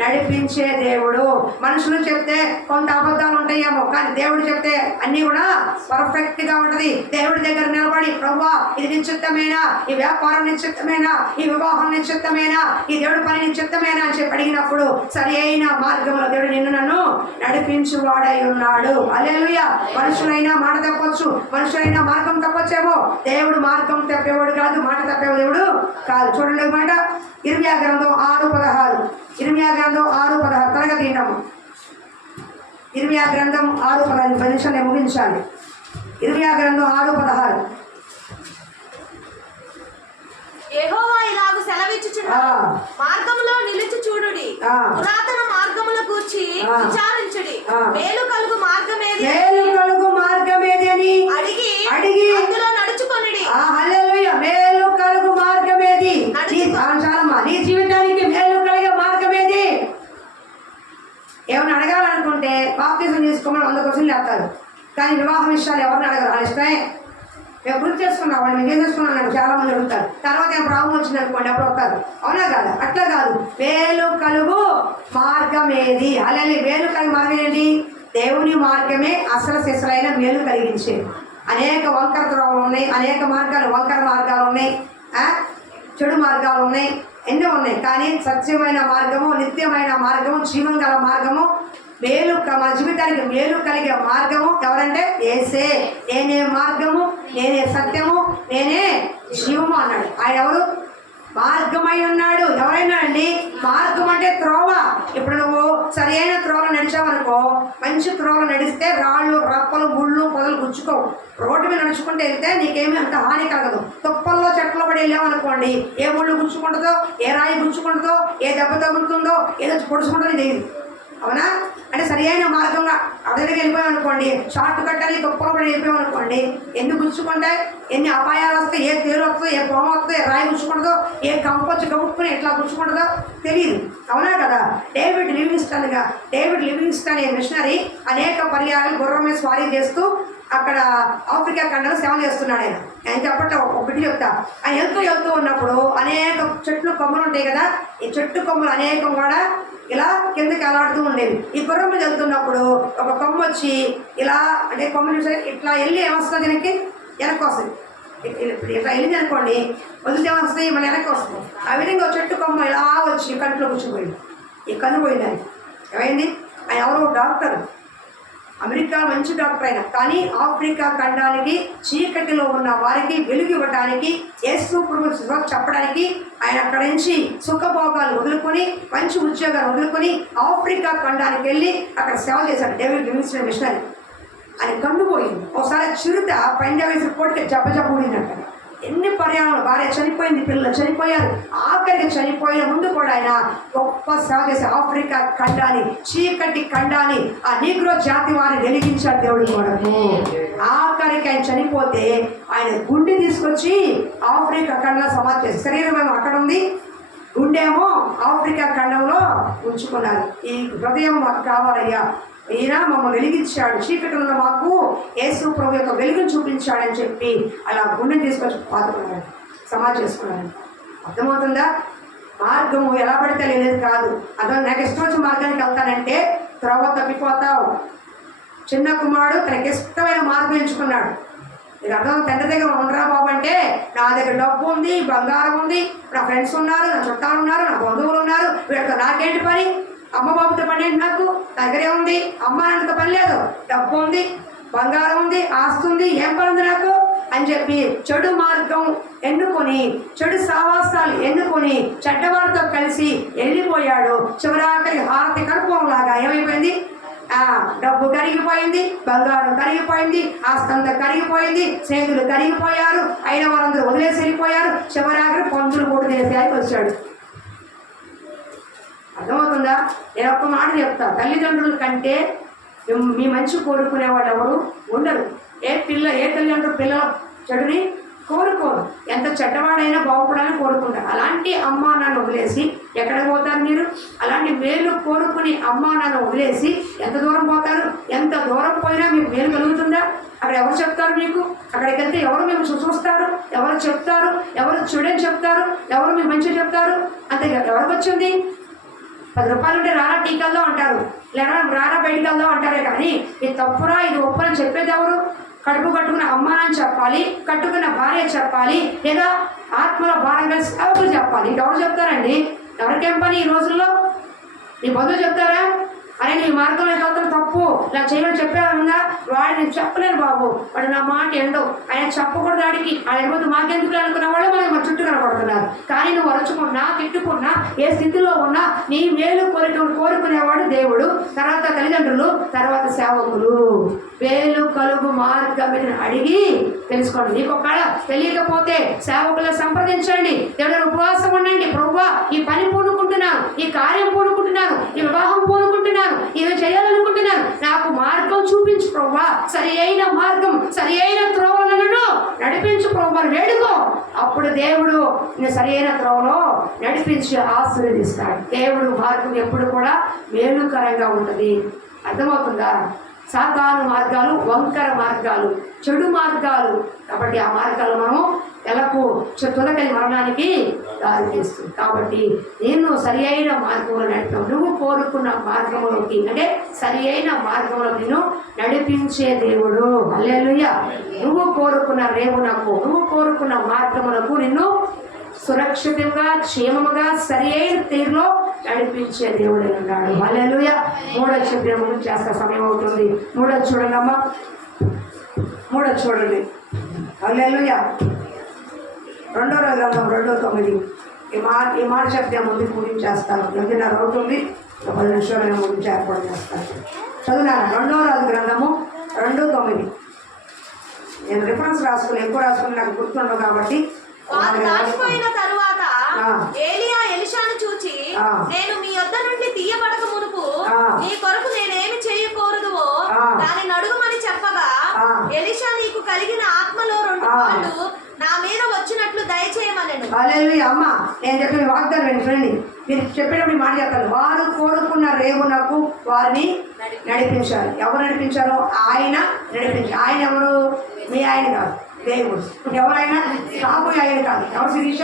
నడిపించే దేవుడు. మనుషులు చెప్తే కొంత అబద్ధాలు ఉంటాయేమో, కానీ దేవుడు చెప్తే అన్ని కూడా పర్ఫెక్ట్ గా ఉంటది. దేవుడి దగ్గర నిలబడి ప్రభువా ఇది నిశ్చిత్తమేనా, ఈ వ్యాపారం నిశ్చిత్తమేనా, ఈ వివాహం నిశ్చిత్తమేనా, ఈ దేవుడి పని నిశ్చిత్తమేనా అని చెప్పి అడిగినప్పుడు సరి అయిన మార్గంలో దేవుడు నిన్ను నన్ను నడిపించువాడై ఉన్నాడు. హల్లెలూయా. మనుషులైనా మాట తప్పొచ్చు, మనుషులైనా మార్గం తప్పొచ్చేమో, దేవుడు మార్గం తప్పేవాడు కాదు, మాట తప్పేవాడు దేవుడు కాదు. చూడండి మాట ఇర్మియా గ్రంథం 6:16. ఇర్మియా గ్రంథం 6:16 త్వరగా తింటాము. ఇర్మియా గ్రంథం 6:16 10 నిమిషాలు నేను ముగించాలి. ఇర్మియా గ్రంథం 6:16. యెహోవా ఇలాగు సెలవిచ్చుచున్నాడు, మార్గములో నిలిచి చూడుడి, పురాతన మార్గముల గూర్చి విచారించుడి, మేలు కలుగు మార్గమేది, మేలు కలుగు మార్గమేది అని అడిగి అందులో నడుచుకొనుడి. హల్లెలూయా. మేలు కలుగు మార్గమేది? చాలమ్మా, నీ జీవితానికి మేలు కలిగే మార్గమేది? ఏమన్నా అడగాలనుకుంటే బాప్తిజం తీసుకోమని 100 క్వశ్చన్లు వేస్తారు, కానీ వివాహ విషయాలు ఎవరిని అడగరు. వాళ్ళ ఇష్టమే. మేము గుర్తు చేసుకున్నాం, వాళ్ళు మేము ఏం చేసుకున్నాను చాలా మంది అడుగుతారు. తర్వాత ఏం ప్రాబ్లం వచ్చింది అనుకోండి అప్పుడు వస్తారు. అవునా కాదు? అట్లా కాదు. వేలు కలుగు మార్గం ఏది? అలాగే వేలు కలిగి మార్గం ఏంటి? దేవుని మార్గమే అసలు శిశులైన మేలు కలిగించేది. అనేక వంకర త్రోవలు ఉన్నాయి, అనేక మార్గాలు, వంకర మార్గాలు ఉన్నాయి, చెడు మార్గాలు ఉన్నాయి, ఎన్నో ఉన్నాయి. కానీ సత్యమైన మార్గము, నిత్యమైన మార్గము, జీవం గల మార్గము, మేలు మన జీవితానికి మేలు కలిగే మార్గము ఎవరంటే యేసే. నేనే మార్గము, నేనే సత్యము, నేనే జీవము అన్నాడు. ఆయన ఎవరు? మార్గమై ఉన్నాడు. ఎవరైనా అండి? మార్గం అంటే త్రోవ. ఇప్పుడు నువ్వు సరి అయిన త్రోవలు నడిచావనుకో, మంచి త్రోవలు నడిస్తే రాళ్ళు, రప్పలు, ముళ్ళు, పొదలు గుచ్చుకోవు. రోడ్డు మీద నడుచుకుంటే వెళ్తే నీకేమీ అంత హాని కలగదు. తుప్పల్లో చెట్లు పడి వెళ్ళామనుకోండి, ఏ ముళ్ళు గుచ్చుకుంటుందో, ఏ రాయి గుచ్చుకుంటుందో, ఏ దెబ్బ తగులుతుందో, ఏదో పొడుచుకుంటుందో తెలియదు. అవునా? అంటే సరి అయిన మార్గంగా అడవికి వెళ్ళిపోయామనుకోండి, షార్ట్ కట్ అని తుప్పలు పడి వెళ్ళిపోయామనుకోండి, ఎన్ని గుచ్చుకుంటాయి, ఎన్ని అపాయాలు వస్తాయి, ఏ తేలు వస్తుందో, ఏ పొమ వస్తుందో, ఏ రాయి గుచ్చుకుంటుందో, ఏ కంపొచ్చి గబుక్కుని ఎట్లా గుచ్చుకుంటుందో తెలియదు. అవునా కదా? డేవిడ్ లివింగ్స్టన్ అనే మిషనరీ అనేక పర్యాయాలు గుర్రం మీద స్వారీ చేస్తూ అక్కడ ఆఫ్రికా ఖండంలో సేవ చేస్తున్నాడు. ఆయన చెప్పట్లే, ఒకటి చెప్తా. ఆయన వెళ్తూ ఉన్నప్పుడు అనేక చెట్లు కొమ్మలు ఉంటాయి కదా, ఈ చెట్టు కొమ్మలు అనేకం కూడా ఇలా కిందకి అలాడుతూ ఉండేవి. ఈ గుర్రం మీద వెళ్తున్నప్పుడు ఒక కొమ్మ వచ్చి ఇలా అంటే కొమ్మ ఇట్లా వెళ్ళి ఏమొస్తుంది, దీనికి వెనక్కి వస్తుంది. ఇట్లా వెళ్ళింది అనుకోండి, వదిలితే ఏమొస్తాయి, మళ్ళీ వెనక్కి వస్తుంది. ఆ విధంగా చెట్టు కొమ్మ ఇలా వచ్చి కంట్లో కూర్చోపోయింది. ఈ కన్ను పోయింది. ఆయన ఏమైంది? ఆయన ఎవరో డాక్టర్, అమెరికా మంచి డాక్టర్ అయినా, కానీ ఆఫ్రికా ఖండానికి చీకటిలో ఉన్న వారికి వెలుగు ఇవ్వడానికి, యేసు ప్రభువు చెప్పడానికి ఆయన అక్కడి నుంచి సుఖభోగాలు వదులుకొని, మంచి ఉద్యోగాలు వదులుకొని ఆఫ్రికా ఖండానికి వెళ్ళి అక్కడ సేవ చేశాడు. David Livingstone missionary. ఆయన కన్ను పోయింది. ఒకసారి చిరుత పంజాబీ కొడితే జబ్బూడిందంట. ఎన్ని పర్యావరణాలు, భార్య చనిపోయింది, పిల్లలు చనిపోయారు, ఆఖరికి చనిపోయిన ముందు కూడా ఆయన గొప్ప సేవ చేసి ఆఫ్రికా ఖండాన్ని, చీకటి ఖండాన్ని, ఆ నీగ్రో జాతి వారిని వెలిగించాడు దేవుడి కొరకు. ఆఖరికి ఆయన చనిపోతే ఆయన గుండె తీసుకొచ్చి ఆఫ్రికా ఖండంలో సమాధి చేసి, శరీరం ఏమో అక్కడ ఉంది, గుండెమో ఆఫ్రికా ఖండంలో ఉంచుకున్నారు. ఈ హృదయం మాకు కావాలయ్యా, ఈయన మమ్మల్ని వెలిగించాడు, చీకటిలో మాకు యేసు ప్రభు యొక్క వెలుగును చూపించాడని చెప్పి అలా గుండెని తీసుకొచ్చి పాతుకున్నాడు, సమాధి చేసుకున్నాడు. అర్థమవుతుందా? మార్గము ఎలా పడితే లేదు కాదు. అదో నాకు ఇష్టం వచ్చిన మార్గానికి వెళ్తానంటే త్రోవ తప్పిపోతావు. చిన్న కుమారుడు తనకి ఇష్టమైన మార్గం ఎంచుకున్నాడు. మీరు అర్థం, తండ్రి దగ్గర ఉండరా బాబు అంటే, నా దగ్గర డబ్బు ఉంది, బంగారం ఉంది, నా ఫ్రెండ్స్ ఉన్నారు, నా చుట్టాలు ఉన్నారు, నా బంధువులు ఉన్నారు, వీళ్ళతో నాకేంటి పని, అమ్మ బాబుతో పని ఏంటి, నాకు దగ్గరే ఉంది, అమ్మ నాన్నతో పని లేదు, డబ్బు ఉంది, బంగారం ఉంది, ఆస్తి ఉంది, ఏం పని ఉంది నాకు అని చెప్పి చెడు మార్గం ఎన్నుకొని, చెడు సావాసాలు ఎన్నుకొని చెడ్డవారితో కలిసి వెళ్ళిపోయాడు. చివరాఖరి హారతి కర్పూరం లాగా ఏమైపోయింది? డబ్బు కరిగిపోయింది, బంగారం కరిగిపోయింది, ఆస్తంతా కరిగిపోయింది, స్నేహితులు కరిగిపోయారు, అయిన వారందరూ వదిలేసి వెళ్ళిపోయారు. చివరాఖరి పందులు కూడా దేశానికి వచ్చాడు. అర్థమవుతుందా? నేను ఒక్క మాట చెప్తా, తల్లిదండ్రుల కంటే మీ మంచి కోరుకునే వాళ్ళు ఎవరు ఉండరు. ఏ తల్లిదండ్రులు పిల్లల చెడుని కోరుకోరు. ఎంత చెడ్డవాడైనా బాగుపడాలని కోరుకుంటారు. అలాంటి అమ్మా నాన్న వదిలేసి ఎక్కడ పోతారు మీరు? అలాంటి మేలు కోరుకుని అమ్మా నాన్న వదిలేసి ఎంత దూరం పోతారు? ఎంత దూరం పోయినా మీకు మేలు కలుగుతుందా? అక్కడ ఎవరు చెప్తారు మీకు? అక్కడికి వెళ్తే ఎవరు మేము చూస్తారు? ఎవరు చెప్తారు? ఎవరు చెడని చెప్తారు? ఎవరు మీకు మంచి చెప్తారు? అంతే ఎవరికి వచ్చింది? 10 రూపాయలు ఉంటే రారా టీకల్లో అంటారు, లేదా రారా బయటికల్లో అంటారే కానీ ఇది తప్పురా ఇది ఒప్పురని చెప్పేది ఎవరు? కడుపు కట్టుకున్న అమ్మానని చెప్పాలి, కట్టుకున్న భార్య చెప్పాలి, లేదా ఆత్మల భారంగా సేవకులు చెప్పాలి. ఎవరు చెప్తారండి? ఎవరికేం పని ఈ రోజుల్లో? నీ బంధువులు చెప్తారా? అరే నీ మార్గంలో వెళ్తాం తప్పు ఇలా చేయమని చెప్పారన్నా వాడు నేను చెప్పలేను బాబు, వాడు నా మాట ఏంటో ఆయన చెప్పకూడదు. వాడికి ఆయన పోతే మాకెందుకు అనుకున్న వాళ్ళు మనకి మా చుట్టూ కనపడుతున్నారు. కానీ నువ్వు అరుచుకున్నా తిట్టుకున్నా ఏ స్థితిలో ఉన్నా నీ మేలు కోరుకునేవాడు దేవుడు, తర్వాత తల్లిదండ్రులు, తర్వాత సేవకులు. వేలు కలుగు మార్గం అడిగి తెలుసుకోండి. నీకు ఒక్కడ తెలియకపోతే సేవకులను సంప్రదించండి. దేవుడు ఉపవాసం ఉండండి. ప్రభువా ఈ పని పూనుకుంటున్నాను, ఈ కార్యం పూనుకుంటున్నాను, ఈ వివాహం పూనుకుంటున్నాను, ఇది చేయాలనుకుంటున్నాను, నాకు మార్గం చూపించు ప్రభువా, సరి అయిన మార్గం సరి అయిన త్రోవలను నడిపించు ప్రభువా వేడుకో. అప్పుడు దేవుడు సరి అయిన త్రోవలో నడిపించి ఆశీర్వదిస్తాడు. దేవుడు మార్గం ఎప్పుడు కూడా మేలుకరంగా ఉంటుంది. అర్థమవుతుందా? సాతాను మార్గాలు వంకర మార్గాలు, చెడు మార్గాలు. కాబట్టి ఆ మార్గాలు మనము ఎలకు తునకని మరణానికి దారి తీస్తుంది. కాబట్టి నేను సరి అయిన మార్గంలో నడిపాను. నువ్వు కోరుకున్న మార్గంలోకి అంటే సరి అయిన మార్గంలో నిన్ను నడిపించే దేవుడు. హల్లెలూయా. నువ్వు కోరుకున్న రేవునకు, నువ్వు కోరుకున్న మార్గములకు నిన్ను సురక్షితంగా క్షేమముగా సరి అయిన తీరులో నడిపించే దేవుడు ఉన్నాడు. హల్లెలూయా. 3వ చెప్పిన చేస్తా, సమయం అవుతుంది. 3వ చూడండి అమ్మా, 3వ చూడండి. హల్లెలూయా. 2వ గ్రంథం 2:9. ఈ మాట చెప్తే ముందు ముగించేస్తాను. 8:30 అవుతుంది. 10 నిమిషాలు నేను ముగించి ఏర్పాటు చేస్తాను. చదువునాను. 2వ గ్రంథము 2:9. నేను రిఫరెన్స్ రాసుకుని ఎక్కువ రాసుకుని నాకు గుర్తుండవు కాబట్టి. వారు దాటిపోయిన తరువాత ఏలియా ఎలీషాను చూచి, నేను మీ యొద్ద నుండి తీయబడక మునుపు నీ కొరకు నేనేమి చేయకూడదువో దానిని అడుగుమని చెప్పగా, ఎలీషా నీకు కలిగిన ఆత్మలో 2 పాళ్ళు నా మీద వచ్చినట్లు దయచేయమనెను. హల్లెలూయా. అమ్మ నేను చెప్పిన వాగ్దానం వినండి. మీరు చెప్పినప్పుడు మాట చెప్తాను. వారు కోరుకున్న రేవునకు వారిని నడిపించారు. ఎవరు నడిపించారో ఆయన నడిపించారు. ఆయన ఎవరు? మీ ఆయన కాదు, దేవుడు. ఎవరైనా కాబోయే ఆయన కాదు. ఎవరు శిరీష?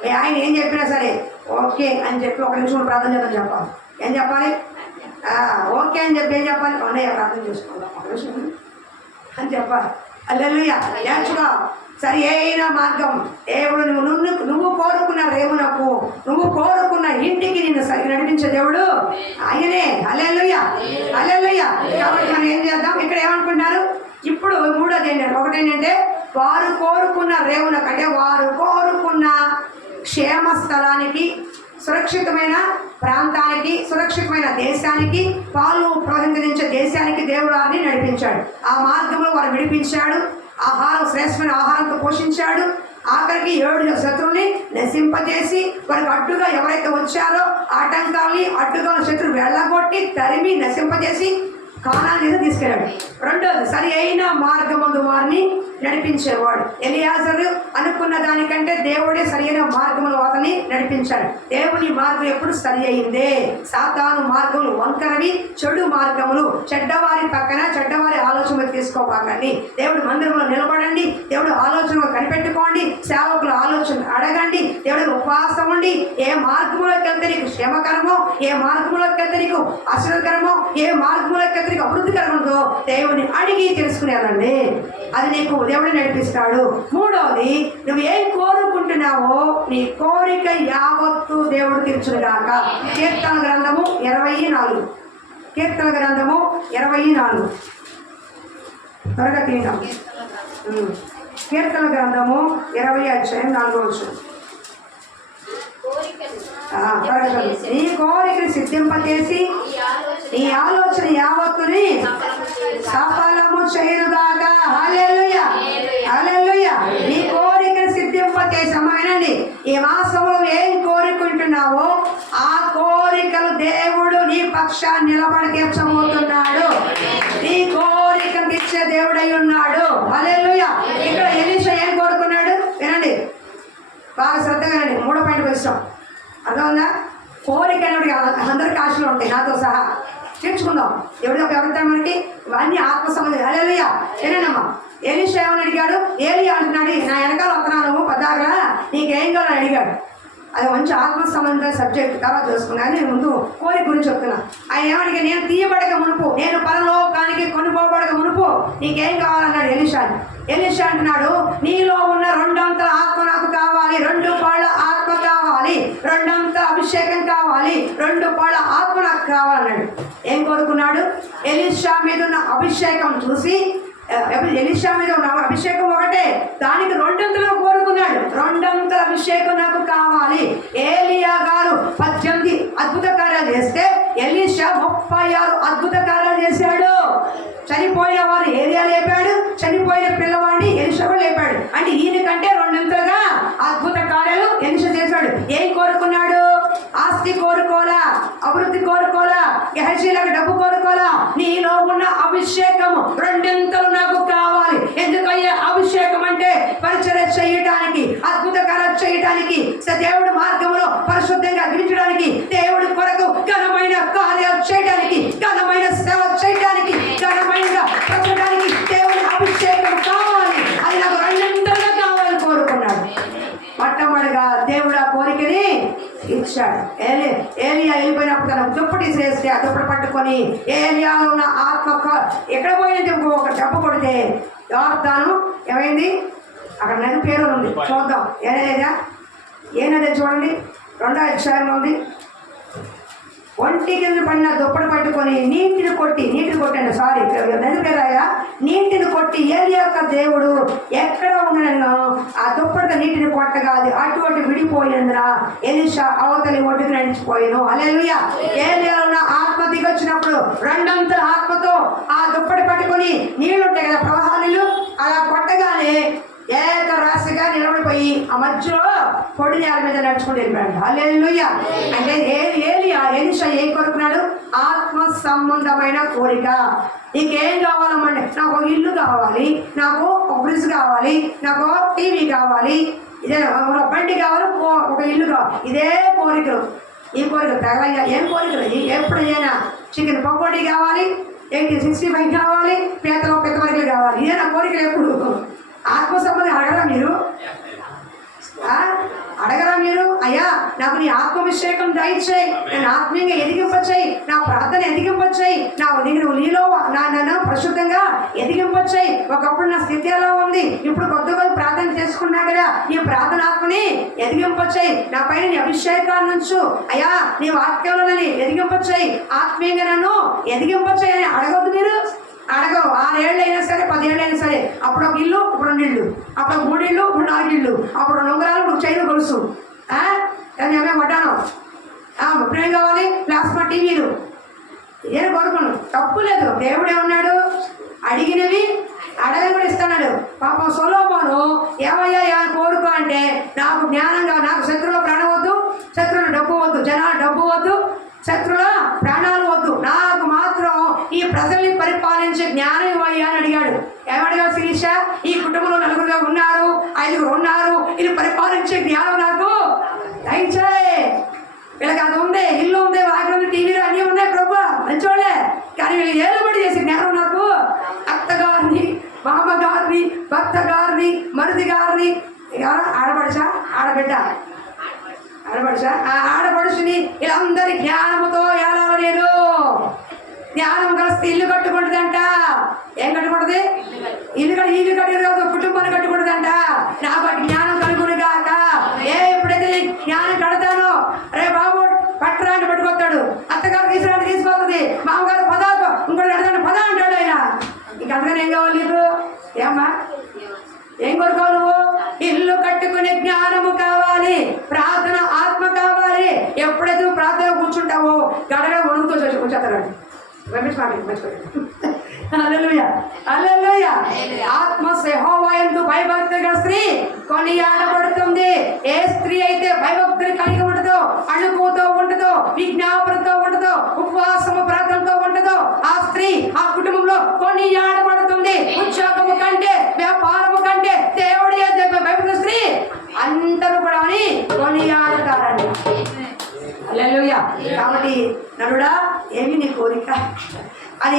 మీ ఆయన ఏం చెప్పినా సరే ఓకే అని చెప్పి 1 నిమిషం ప్రార్థన చేద్దాం చెప్పాలి. ఏం చెప్పాలి? ఓకే అని చెప్పి ఏం చెప్పాలి? అన్నయ్య ప్రార్థన చేసుకుందాం 1 నిమిషం అని చెప్పాలి. హల్లెలూయా. నేర్చుకో సరి అయిన మార్గం. దేవుడు నువ్వు కోరుకున్న రేవునకు, నువ్వు కోరుకున్న ఇంటికి నిన్ను సరి నడిపించే దేవుడు ఆయనే. హల్లెలూయా. హల్లెలూయా. కాబట్టి మనం ఏం చేద్దాం? ఇక్కడ ఏమనుకుంటున్నారు? ఇప్పుడు 3వది ఏంటంటే, ఒకటి ఏంటంటే వారు కోరుకున్న రేవునకు అంటే వారు కోరుకున్న క్షేమ స్థలానికి, సురక్షితమైన ప్రాంతానికి, సురక్షితమైన దేశానికి, పాలు ప్రవహించే దేశానికి దేవుడు వారిని నడిపించాడు. ఆ మార్గంలో వారు విడిపించాడు. ఆహారం శ్రేష్టమైన ఆహారంతో పోషించాడు. ఆఖరికి 7 శత్రువుని నశింపజేసి వారికి అడ్డుగా ఎవరైతే వచ్చారో ఆటంకాల్ని అడ్డుగా శత్రువు వెళ్ళగొట్టి తరిమి నశింపజేసి కానాను మీద తీసుకెళ్ళాడు. 2వది సరి అయిన మార్గమందు వారిని నడిపించేవాడు. ఎలియాజరు అనుకున్న దానికంటే దేవుడే సరి అయిన మార్గములు వారిని నడిపించాడు. దేవుని మార్గం ఎప్పుడు సరి అయిందే. సాతాను మార్గములు వంకరవి, చెడు మార్గములు, చెడ్డవారి పక్కన చెడ్డవారి ఆలోచనలు తీసుకోబాకండి. దేవుడి మందిరంలో నిలబడండి. దేవుడు ఆలోచనలు కనిపెట్టుకోండి. సేవకుల ఆలోచన అడగండి. దేవుడికి ఉపవాసం ఉండి ఏ మార్గంలోకి వెళ్తే నీకు క్షేమకరమో, ఏ మార్గంలోకి వెళ్తే నీకు ఆశీర్వదకరమో, ఏ మార్గంలోకి వెళ్తే నీకు అభివృద్ధికరమో దేవుని అడిగి తెలుసుకునేదండి. అది నీకు దేవుడు నడిపిస్తాడు. 3వది నువ్వు ఏం కోరుకుంటున్నావో నీ కోరిక యావత్తు దేవుడు తీర్చుగాక. కీర్తన గ్రంథము 24. కీర్తన గ్రంథము 24. త్వరగా తీద్దాం. కీర్తన గ్రంథము 20 అధ్యాయం 4వ వచనం. నీ కోరికని సిద్ధింపచేసి నీ ఆలోచన యావత్తుని సఫలము చేయుగాక. హల్లెలూయా, హల్లెలూయా. నీ కోరికను సిద్ధింపచేసామనండి. ఈ మాసంలో ఏం కోరుకుంటున్నావో ఆ కోరికలు దేవుడు నీ పక్షాన్ని నిలబడి తీర్చబోతున్నాడు. నీ కోరికను తీర్చే దేవుడై ఉన్నాడు. హల్లెలూయా. ఇక్కడ ఎలీషా ఏం కోరుకున్నాడు వినండి, బాగా శ్రద్ధగా వినండి. 3వ పాయింట్కి వచ్చాం. అర్థమైందా? కోరిక అనేవి అందరికి ఆశలు ఉంటాయి, నాతో సహా. తీర్చుకుందాం. ఎవరితాడు మనకి ఇవన్నీ ఆత్మ సంబంధం. హల్లెలూయా. ఏనేనమ్మా ఎలీషా ఏమని అడిగాడు? ఏలియా అంటున్నాడు, నా వెనకాల వస్తున్నాను పద్దాగా, నీకేం కావాలని అడిగాడు. అది మంచి ఆత్మ సంబంధ సబ్జెక్ట్, తర్వాత చూసుకున్నాను. నేను ముందు కోరిక గురించి చెప్తున్నా. ఆయన ఏమడిగా, నేను తీయబడక మునుపు, నేను పరలోకానికి కొనుపోబడక మునుపు నీకేం కావాలన్నాడు ఎలీషాని. ఎలీషా అంటున్నాడు, నీలో ఉన్న 2 అంతల ఆత్మ నాకు కావాలి, 2 పాళ్ళ ఆత్మ కావాలి, 2 అంతల అభిషేకం కావాలి, 2 పాళ్ళ ఆత్మ నాకు కావాలన్నాడు. ఏం కోరుకున్నాడు? ఎలీషా మీద ఉన్న అభిషేకం చూసి, ఎలీషా మీద ఉన్న అభిషేకం ఒకటే, దానికి 2 అంతలు కోరుకున్నాడు. 2 అంతల అభిషేకం నాకు కావాలి. ఏలియా గారు 18 అద్భుత కార్యాలు చేస్తే ఎలీషా 36 అద్భుత కార్యాలు చేశాడు. చనిపోయిన వారు ఏలియా లేపాడు, చనిపోయిన పిల్లవాడిని ఎలీషా లేపాడు. అంటే ఈయన కంటే 2 అంతలుగా అద్భుత కార్యాలు ఎలీషా చేశాడు. ఏం కోరుకున్నాడు? ఆస్తి కోరుకోలా, అభివృద్ధి కోరుకోలా, గెహజీలకు డబ్బు కోరుకోలా. నీలో ఉన్న అభిషేకము 2 అంతలు నాకు కావాలి. ఎందుకయ్యే అభిషేకం అంటే పరిచర్య చేయటానికి, అద్భుత కార్యాలు చేయటానికి, దేవుడి మార్గంలో పరిశుద్ధంగా జీవించడానికి, దేవుడి కొరకు ఘనమైన కార్యాలు చేయడానికి, ఘనమైన సేవ చేయడానికి, ఘనమైన ప్రజడానికి దేవుడి అభిషేకం కావాలి. అది నాకు 2 అంతలుగా కావాలని కోరుకున్నాడు. మొట్టమొదటిగా దేవుడు ఆ కోరికని ఇచ్చాడు. ఏలియా వెళ్ళిపోయినప్పుడు తన దుప్పటి చేస్తే ఆ దుప్పటి పట్టుకొని ఏలియాలో ఉన్న ఆత్మ ఎక్కడ పోయినది ఒక దెబ్బ కొడితే యోర్దాను ఏమైంది? అక్కడ నది పేరు ఉంది, చూద్దాం. ఏనదే చూడండి, 2వ అధ్యాయంలో ఉంది. ఒంటి కింద పడిన దుప్పటి పట్టుకొని నీటిని కొట్టాను, సారీ నది పేరాయా, నీటిని కొట్టి ఏలియా యొక్క దేవుడు ఎక్కడ ఉన్నాడో ఆ దుప్పటితో నీటిని కొట్టగా అది అటువంటి విడిపోయినందున ఎలీషా అవతలి ఒడ్డుకు నడిచిపోయాను. హల్లెలూయా. ఏలియా ఉన్న ఆత్మ దిగొచ్చినప్పుడు 2 అంతల ఆత్మతో ఆ దుప్పటి పట్టుకొని నీళ్లుంటాయి కదా, ప్రవాహాలు, అలా కొట్టగానే ఏక రాశిగా నిలబడిపోయి ఆ మధ్యలో పొడి నేల మీద నడుచుకుని వెళ్ళిపోయాడు. హల్లెలూయా. అంటే ఎలీషా ఏం కోరుకున్నాడు? ఆత్మ సంబంధమైన కోరిక. నీకేం కావాలమ్మండి? నాకు ఒక ఇల్లు కావాలి, నాకు ఒక ఫ్రిడ్జ్ కావాలి, నాకు టీవీ కావాలి, ఇదే ఒక బండి కావాలి, ఒక ఇల్లు కావాలి. ఇదే కోరికలు. ఈ కోరికలు తగలయ్యా. ఏం కోరికలు? ఎప్పుడైనా చికెన్ పకోడీ కావాలి, 65 కావాలి, పీతలో పెద్ద వరకలు కావాలి. ఇదే నా కోరికలు. ఎప్పుడు ఆత్మ సంబంధం అడగరా మీరు? అడగరా మీరు? అయ్యా నాకు నీ ఆత్మాభిషేకం దయచేయి, నేను ఆత్మీయంగా ఎదిగింపచ్చాయి, నా ప్రార్థన ఎదిగింపచ్చాయి, నీలో నన్ను ప్రశుద్ధంగా ఎదిగింపచ్చాయి. ఒకప్పుడు నా స్థితి ఎలా ఉంది, ఇప్పుడు కొత్తగా ప్రార్థన చేసుకున్నా కదా, ఈ ప్రార్థన ఆత్మని ఎదిగింపచ్చాయి, నా పైన నీ అభిషేకాన్ని నుంచు అయ్యా, నీ వాక్యంలో నన్ను ఎదిగింపచ్చాయి, ఆత్మీయంగా నన్ను ఎదిగింపచ్చాయి అని అడగవద్దు మీరు. అడగవు. 6 ఏళ్ళు అయినా సరే, 10 ఏళ్ళు అయినా సరే. అప్పుడు ఒక ఇల్లు, ఇప్పుడు 2 ఇళ్ళు, అప్పుడు 3 ఇళ్ళు, ఇప్పుడు 4 ఇళ్ళు, అప్పుడు 2 ఉంగరాలు, ఇప్పుడు చైన్ గొలుసు. ఏమే కొట్టాను. ఇప్పుడేం కావాలి? ప్లాస్మా టీవీలు. ఏం కోరుకోను, తప్పు లేదు. దేవుడే ఉన్నాడు, అడిగినవి అడగని కూడా ఇస్తున్నాడు. పాపం సొలొమోను ఏమయ్యా కోరుకో అంటే, నాకు జ్ఞానంగా, నాకు శత్రువుల ప్రాణం వద్దు, శత్రువుల డబ్బు వద్దు, జనాల డబ్బు వద్దు, శత్రుల ప్రాణాలు వద్దు, నాకు మాత్రం ఈ ప్రజల్ని పరిపాలించే జ్ఞానం ఇవ్వయ్యా అని అడిగాడు. ఏమడిగాడు శిరీష? ఈ కుటుంబంలో 4 ఉన్నారు, 5 ఉన్నారు, ఇది పరిపాలించే జ్ఞానం నాకు దయచేయి. వీళ్ళకి అది ఉంది, ఇల్లు ఉంది, వాకిలు, టీవీలు అన్నీ ఉన్నాయి ప్రభు, మంచోళ్ళే, కానీ వీళ్ళు ఏలుబడి చేసే జ్ఞానం నాకు, అత్తగారిని, మామగారిని, భర్త గారిని, మరుది గారిని, ఆడపడుచా, ఆడబిడ్డ, ఆడపడుచా, ఆ ఆడపడుచుని వీళ్ళందరి జ్ఞానముతో ఏలాల నేను. జ్ఞానం కలిస్తే ఇల్లు కట్టుకుంటుందంట. ఏం కట్టుకుంటుంది? ఇల్లు కట్టేది కాదు, కుటుంబాన్ని కట్టుకుంటుందంట. నాకు జ్ఞానం కలుగును కాక. ఎప్పుడైతే జ్ఞానం కడతానో, రే బాబు పట్టరాన్ని పట్టుకొస్తాడు, అత్తగారు తీసుకురాని తీసుకొస్తుంది, మామగారు పదార్థం ఇంకోటి అడగాలి పదా అంటాడు ఆయన. ఇంక అంతగానే ఏం కావాలి నీకు? ఏమ్మా ఏం కోరుకోవు నువ్వు? ఇల్లు కట్టుకునే జ్ఞానము కావాలి, ప్రార్థన ఆత్మ కావాలి, కానీ ఎప్పుడైతే నువ్వు ప్రార్థన కూర్చుంటావో గడగడ వణుకుతో వచ్చేస్తాడు. ఆత్మ యెహోవా యందు భయభక్తిగా స్త్రీ కొనియాడబడుతుంది. ఏ స్త్రీ అయితే భయభక్తులు కలిగి ఉంటుందో, అణుకుతో ఉంటుందో, విజ్ఞాపనతో ఉంటుందో, ఉపవాసము ప్రార్థనతో ఉంటుందో, ఆ స్త్రీ ఆ కుటుంబంలో కొనియాడబడుతుంది. ఉద్యోగము కంటే, వ్యాపారము కంటే దేవుడి భయభక్తుల స్త్రీ అందరూ కూడా కొనియాడతారండి. హల్లెలూయా. కాబట్టి నరుడా ఏమి నీ కోరిక అని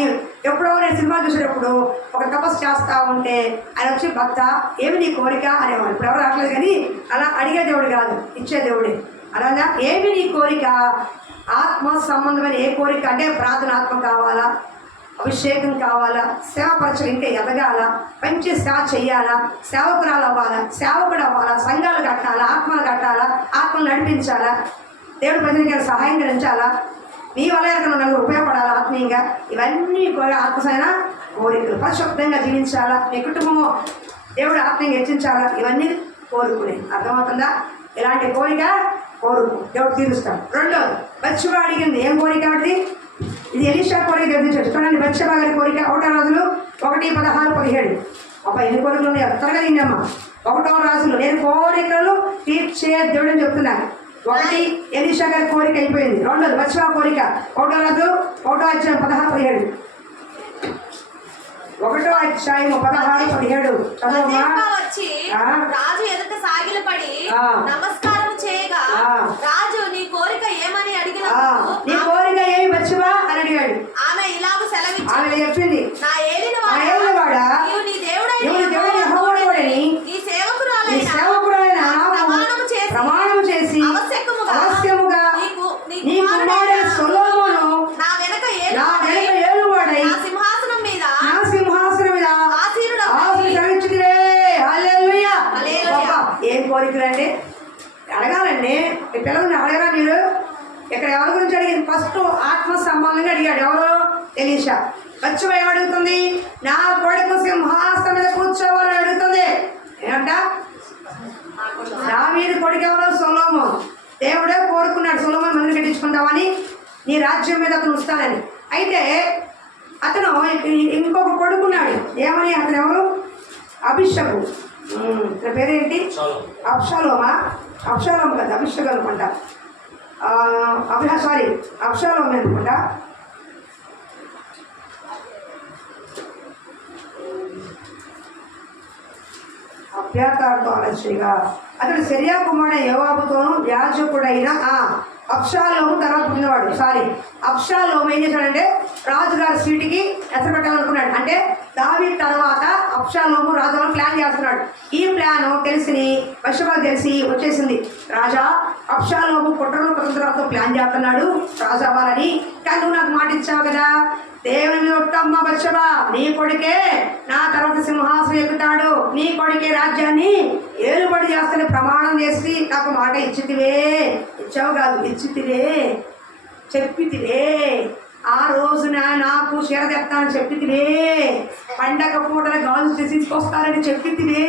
ఎప్పుడో నేను సినిమా చూసేటప్పుడు ఒక తపస్సు చేస్తా ఉంటే ఆయన వచ్చి భక్త ఏమి నీ కోరిక అనేవాడు. ఇప్పుడు ఎవరు రావట్లేదు కానీ అలా అడిగే దేవుడు కాదు, ఇచ్చే దేవుడే. అలాగా ఏమి నీ కోరిక, ఆత్మ సంబంధమైన ఏ కోరిక అంటే ప్రార్థన ఆత్మ కావాలా, అభిషేకం కావాలా, సేవపరచలు ఇంకా ఎదగాల, మంచి సేవ చెయ్యాలా, సేవకురాలు అవ్వాలా, సేవకుడు అవ్వాలా, సంఘాలు కట్టాలా, ఆత్మలు కట్టాలా, ఆత్మలు నడిపించాలా, దేవుడి ప్రజలకి సహాయం గ్రహించాలా, నీ వల్ల ఎవరికైనా నలుగురు ఉపయోగపడాలా ఆత్మీయంగా, ఇవన్నీ ఆత్మసైన కోరికలు. పరిశుభ్రంగా జీవించాలా, నీ కుటుంబము దేవుడు ఆత్మీయంగా హెచ్చించాలా, ఇవన్నీ కోరుకునే. అర్థమవుతుందా? ఇలాంటి కోరిక కోరుకు, దేవుడు తీరుస్తాడు. రెండోది బత్షెబ అడిగింది ఏం కోరిక కాబట్టి ఇది ఎలీషా కోరిక ఎదిరించాడు. చూడండి బత్షెబ గారి కోరిక 1 రాజులు 1:16-17. అబ్బా ఎన్ని కోరికలు ఉన్నాయి త్వరగా తిన్నామ్మా. 1 రాజులు నేను కోరికలు తీర్చే దేవుడు అని చెప్తున్నాను. 1 ఎలీషా గారి కోరిక అయిపోయింది. 2 బత్షెబ కోరిక 1 రాజు 1:16-17. 1:16-17 చదవమ్మా. వచ్చి రాజు ఎదుట సాగిలపడి నమస్కారం చేయగా రాజు నీ కోరిక ఏమని అడిగినప్పుడు నీ కోరిక ఏమి బత్షెబ అని అడిగాడు. ఆమె ఇలాగ సెలవిచ్చింది, ఆమె చెప్పింది నా ఏలినవాడా నీవు నీ దేవుడైన యెహోవాని నీ సేవకురాలైన ప్రమాణము చేసి అవశ్యముగా నీ కుమారుడైన సొలొమోను నా వెనక ఏలువాడై నా సింహాసనం మీద ఆశీర్వదించుదువే. హల్లెలూయా. ఏం కోరికలండి అడగాలండి. మీ పిల్లల్ని అడగరా మీరు? ఇక్కడ ఎవరి గురించి అడిగింది? ఫస్ట్ ఆత్మ సంబంధంగా అడిగాడు. ఎవరు? ఎలీషా. బత్షెబ ఏమడుగుతుంది? నా కొడుకు సింహాసనం మీద కూర్చోవాలని అడుగుతుంది. ఏంట? దావీదు కొడుకు ఎవరు? సొలొమోను. దేవుడే కోరుకున్నాడు సొలొమోను మందిరం కట్టించుకుంటామని, నీ రాజ్యం మీద అతను వస్తానని. అయితే అతను ఇంకొక కొడుకున్నాడు. ఏమని? అతను ఎవరు? అభిషేకు. అతని పేరేంటి? అబ్షాలోమా? అబ్షాలోము కదా, అభిషేక్ అనుకుంటా. అబ్షాలోము అనుకుంటా. అభ్యాతార్థం ఆలస్యంగా అతడు సెరియా కుమారుడైన యోవాబుతోనూ యాజకుడైన అబ్షాలోము తర్వాత పుట్టినవాడు. అబ్షాలోము ఏం చేశాడంటే రాజుగారి సీటుకి ఎసరు పెట్టాలనుకున్నాడు. అంటే దావీదు తర్వాత అబ్షాలోము రాజు ప్లాన్ చేస్తున్నాడు. ఈ ప్లాన్ తెలిసి బత్షెబకు తెలిసి వచ్చేసింది. రాజా, అబ్షాలోము కుట్రను కుతంత్రాలతో ప్లాన్ చేస్తున్నాడు రాజు అవ్వాలని. కానీ నువ్వు నాకు మాట ఇచ్చావు కదా, దేవుని మీద ఒట్టమ్మ బత్షెబ, నీ కొడుకే నా తర్వాత సింహాసనం ఎక్కుతాడు, నీ కొడుకే రాజ్యాన్ని ఏలుబడి చేస్తాను ప్రమాణం చేసి నాకు మాట ఇచ్చావు కాదు, ఇచ్చితివే, చెప్పితివే. ఆ రోజున నాకు చీర తెస్తానని చెప్పితివే, పండగ పూటల గాజు తీసుకొస్తానని చెప్పితివే,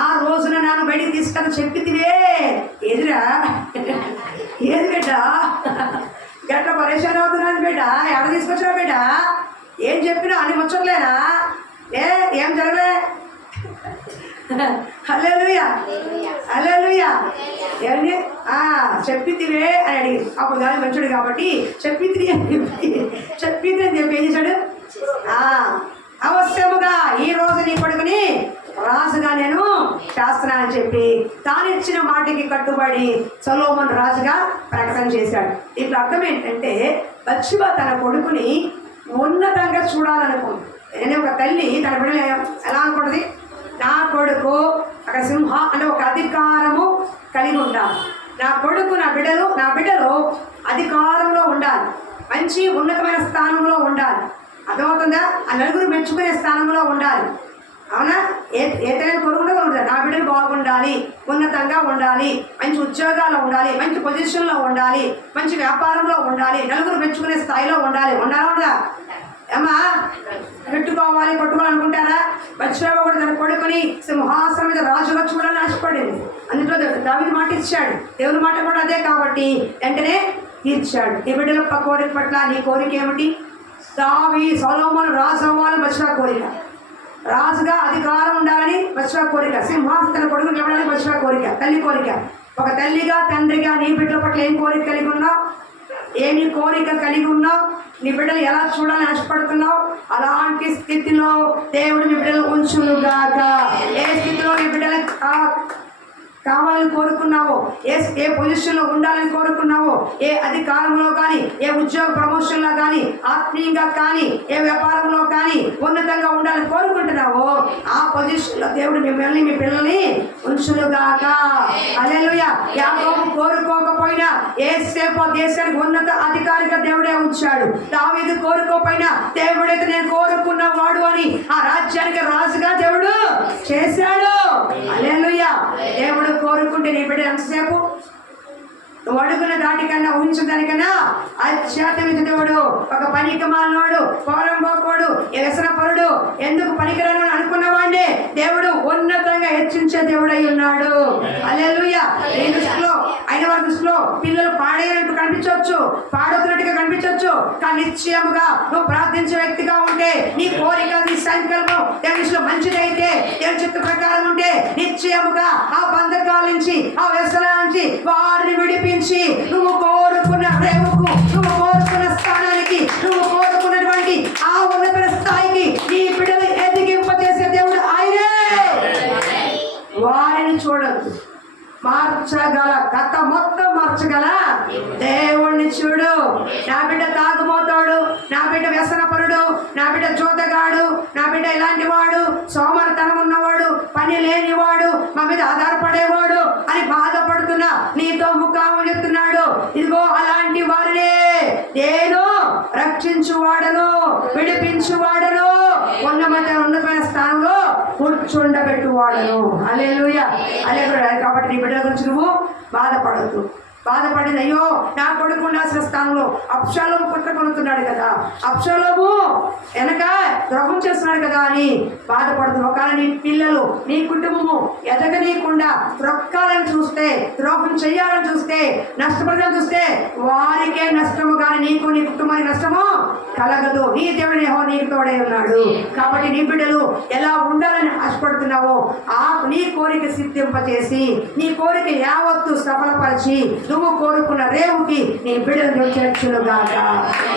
ఆ రోజున నన్ను బయటికి తీసుకొని చెప్పితివే. ఏదిరా? ఏది బిడ్డ? గట్ల పరేషాన్ అవుతున్నాను బిడ్డ. ఎక్కడ తీసుకొచ్చినా బిడ్డ? ఏం చెప్పినా అని ముచ్చట్లేనా? ఏం జరగలే? హల్లెలూయా, హల్లెలూయా. ఏమండి? చెప్పితివే అని అడిగింది. అప్పుడు కానీ మంచుడు కాబట్టి చెప్పితివి అని చెప్పి ఏం చేశాడు? అవశ్యముగా ఈ రోజు నీ కొడుకుని రాజుగా నేను చేస్తున్నానని చెప్పి తాను ఇచ్చిన మాటకి కట్టుబడి సొలొమోను రాజుగా ప్రకటన చేశాడు. దీంట్లో అర్థం ఏంటంటే బత్షెబ తన కొడుకుని ఉన్నతంగా చూడాలనుకుంది. నేను ఒక తల్లి తన బిడ్డలు ఎలా అనుకుంటుంది? నా కొడుకు అక్కడ అంటే ఒక అధికారము కలిగి ఉండాలి. నా కొడుకు నా బిడ్డలు అధికారంలో ఉండాలి, మంచి ఉన్నతమైన స్థానంలో ఉండాలి. అర్థమవుతుందా? ఆ నలుగురు మెచ్చుకునే స్థానంలో ఉండాలి. అవునా? ఏదైనా కోరుకుంటే ఉంటుంది. నా బిడ్డలు బాగుండాలి, ఉన్నతంగా ఉండాలి, మంచి ఉద్యోగాలు ఉండాలి, మంచి పొజిషన్లో ఉండాలి, మంచి వ్యాపారంలో ఉండాలి, నలుగురు మెచ్చుకునే స్థాయిలో ఉండాలి. ఉండాలా ఏమా? పెట్టుకోవాలి, కొట్టుకోవాలనుకుంటారా? బత్షెబ కూడా తన కొడుకుని సింహాసనం మీద రాజుగా చూడాలని ఆశపడింది. అందులో దావీదు మాట ఇచ్చాడు. దేవుని మాట కూడా అదే కాబట్టి వెంటనే తీర్చాడు. నీ బిడ్డల కోరిక పట్ల నీ కోరిక ఏమిటి? సొలొమోను రాజు అవ్వాలని బత్షెబ కోరిక, రాజుగా అధికారం ఉండాలని బత్షెబ కోరిక, సింహాసనం తన కొడుకుని ఇవ్వాలని బత్షెబ కోరిక, తల్లి కోరిక. ఒక తల్లిగా తండ్రిగా నీ బిడ్డల పట్ల ఏం కోరిక కలిగి ఉన్నావు? ఏమి కోరిక కలిగి ఉన్నావు? నీ బిడ్డలు ఎలా చూడాలని ఆశపడుతున్నావు? అలాంటి స్థితిలో దేవుడు నీ బిడ్డలు ఉంచునుగాక. ఏ స్థితిలో నీ బిడ్డలు కావాలని కోరుకున్నావో, ఏ పొజిషన్లో ఉండాలని కోరుకున్నావో, ఏ అధికారంలో కానీ, ఏ ఉద్యోగ ప్రమోషన్లో కానీ, ఆత్మీయంగా కానీ, ఏ వ్యాపారంలో కానీ ఉన్నతంగా ఉండాలని కోరుకుంటున్నావో ఆ పొజిషన్లో దేవుడు మిమ్మల్ని మీ పిల్లల్ని ఉంచునుగాక. హల్లెలూయా. యాకోబు కోరుకోకపోయినా యేసేపు దేశానికి ఉన్నత అధికారిగా దేవుడే ఉంచాడు. దావీదు కోరుకోకపోయినా దేవుడైతే నేను కోరుకున్న వాడు అని ఆ రాజ్యానికి రాజుగా దేవుడు చేశాడు. హల్లెలూయా. దేవుడు కోరుకుంటే నీ బిడ్డ ఎంతసేపు నువ్వు అడుగున్న దాటికన్నా ఊహించిన దానికన్నా అత్యాత్మితుడు, ఒక పనికి మాలినోడు, పోరంబోకోడు, వ్యసనపరుడు, ఎందుకు పనికిరాను అనుకున్నవాడే దేవుడు ఉన్నతంగా హెచ్చించే దేవుడు అయి ఉన్నాడు. హల్లెలూయా. నీ దృష్టిలో అయిన వారి దృష్టిలో పిల్లలు పాడేయనట్టు కనిపించవచ్చు, పాడవుతున్నట్టుగా కనిపించవచ్చు, కానీ నిశ్చయముగా నువ్వు ప్రార్థించే వ్యక్తిగా ఉంటే, నీ కోరిక నీ సంకల్పం దేవునిలో మంచిదైతే, దేవుని చిత్త ప్రకారం ఉంటే నిశ్చయముగా ఆ బంధకాల నుంచి ఆ వ్యసనాల నుంచి వారిని విడిపి నువ్వు కోరుకున్న రేవుకు, నువ్వు కోరుకున్న స్థానానికి, నువ్వు కోరుకున్నటువంటి ఆ ఉన్నత స్థాయికి నీ బిడ్డలు ఎదిగింపజేసే దేవుడు ఆయనే. వారిని చూడద్దు, మార్చగల కథ మొత్తం మార్చగల దేవుణ్ణి చూడు. నా బిడ్డ తాగుమోతాడు, నా బిడ్డ వ్యసనపరుడు, నా బిడ్డ జోతగాడు, నా బిడ్డ ఇలాంటి వాడు, సోమరితనం ఉన్నవాడు, పని లేనివాడు, మా మీద ఆధారపడేవాడు అని బాధపడుతున్నా నీతో ముఖాము చెప్తున్నాడు. ఇదిగో అలాంటి వారినే నేను రక్షించువాడను, విడిపించువాడను, ఉన్నతమైన స్థానంలో కూర్చుండబెట్టువాడను. హల్లెలూయా. హల్లెలూయా. కాబట్టి నీ బిడ్డల గురించి నువ్వు బాధపడద్దు. బాధపడింది, అయ్యో నా కొడుకు ఉండాల్సిన స్థానంలో అబ్షాలోము పుట్టకొనుతున్నాడు కదా, అబ్షాలోము వెనక ద్రోహం చేస్తున్నాడు కదా అని బాధపడుతుంది. ఒకవేళ నీ పిల్లలు, నీ కుటుంబము ఎదగనీయకుండా త్రొక్కాలని చూస్తే, ద్రోహం చెయ్యాలని చూస్తే, నష్టపడాలని చూస్తే వారికే నష్టము, కానీ నీకు నీ కుటుంబానికి నష్టము కలగదు. నీ దేవుడు యెహోవా నీకు తోడై ఉన్నాడు. కాబట్టి నీ బిడ్డలు ఎలా ఉండాలని ఆశపడుతున్నావో ఆ నీ కోరిక సిద్ధింపచేసి, నీ కోరిక యావత్తు సఫలపరిచి నువ్వు కోరుకున్న రేవుకి నీ బిడ్డలు చేర్చునుగాక.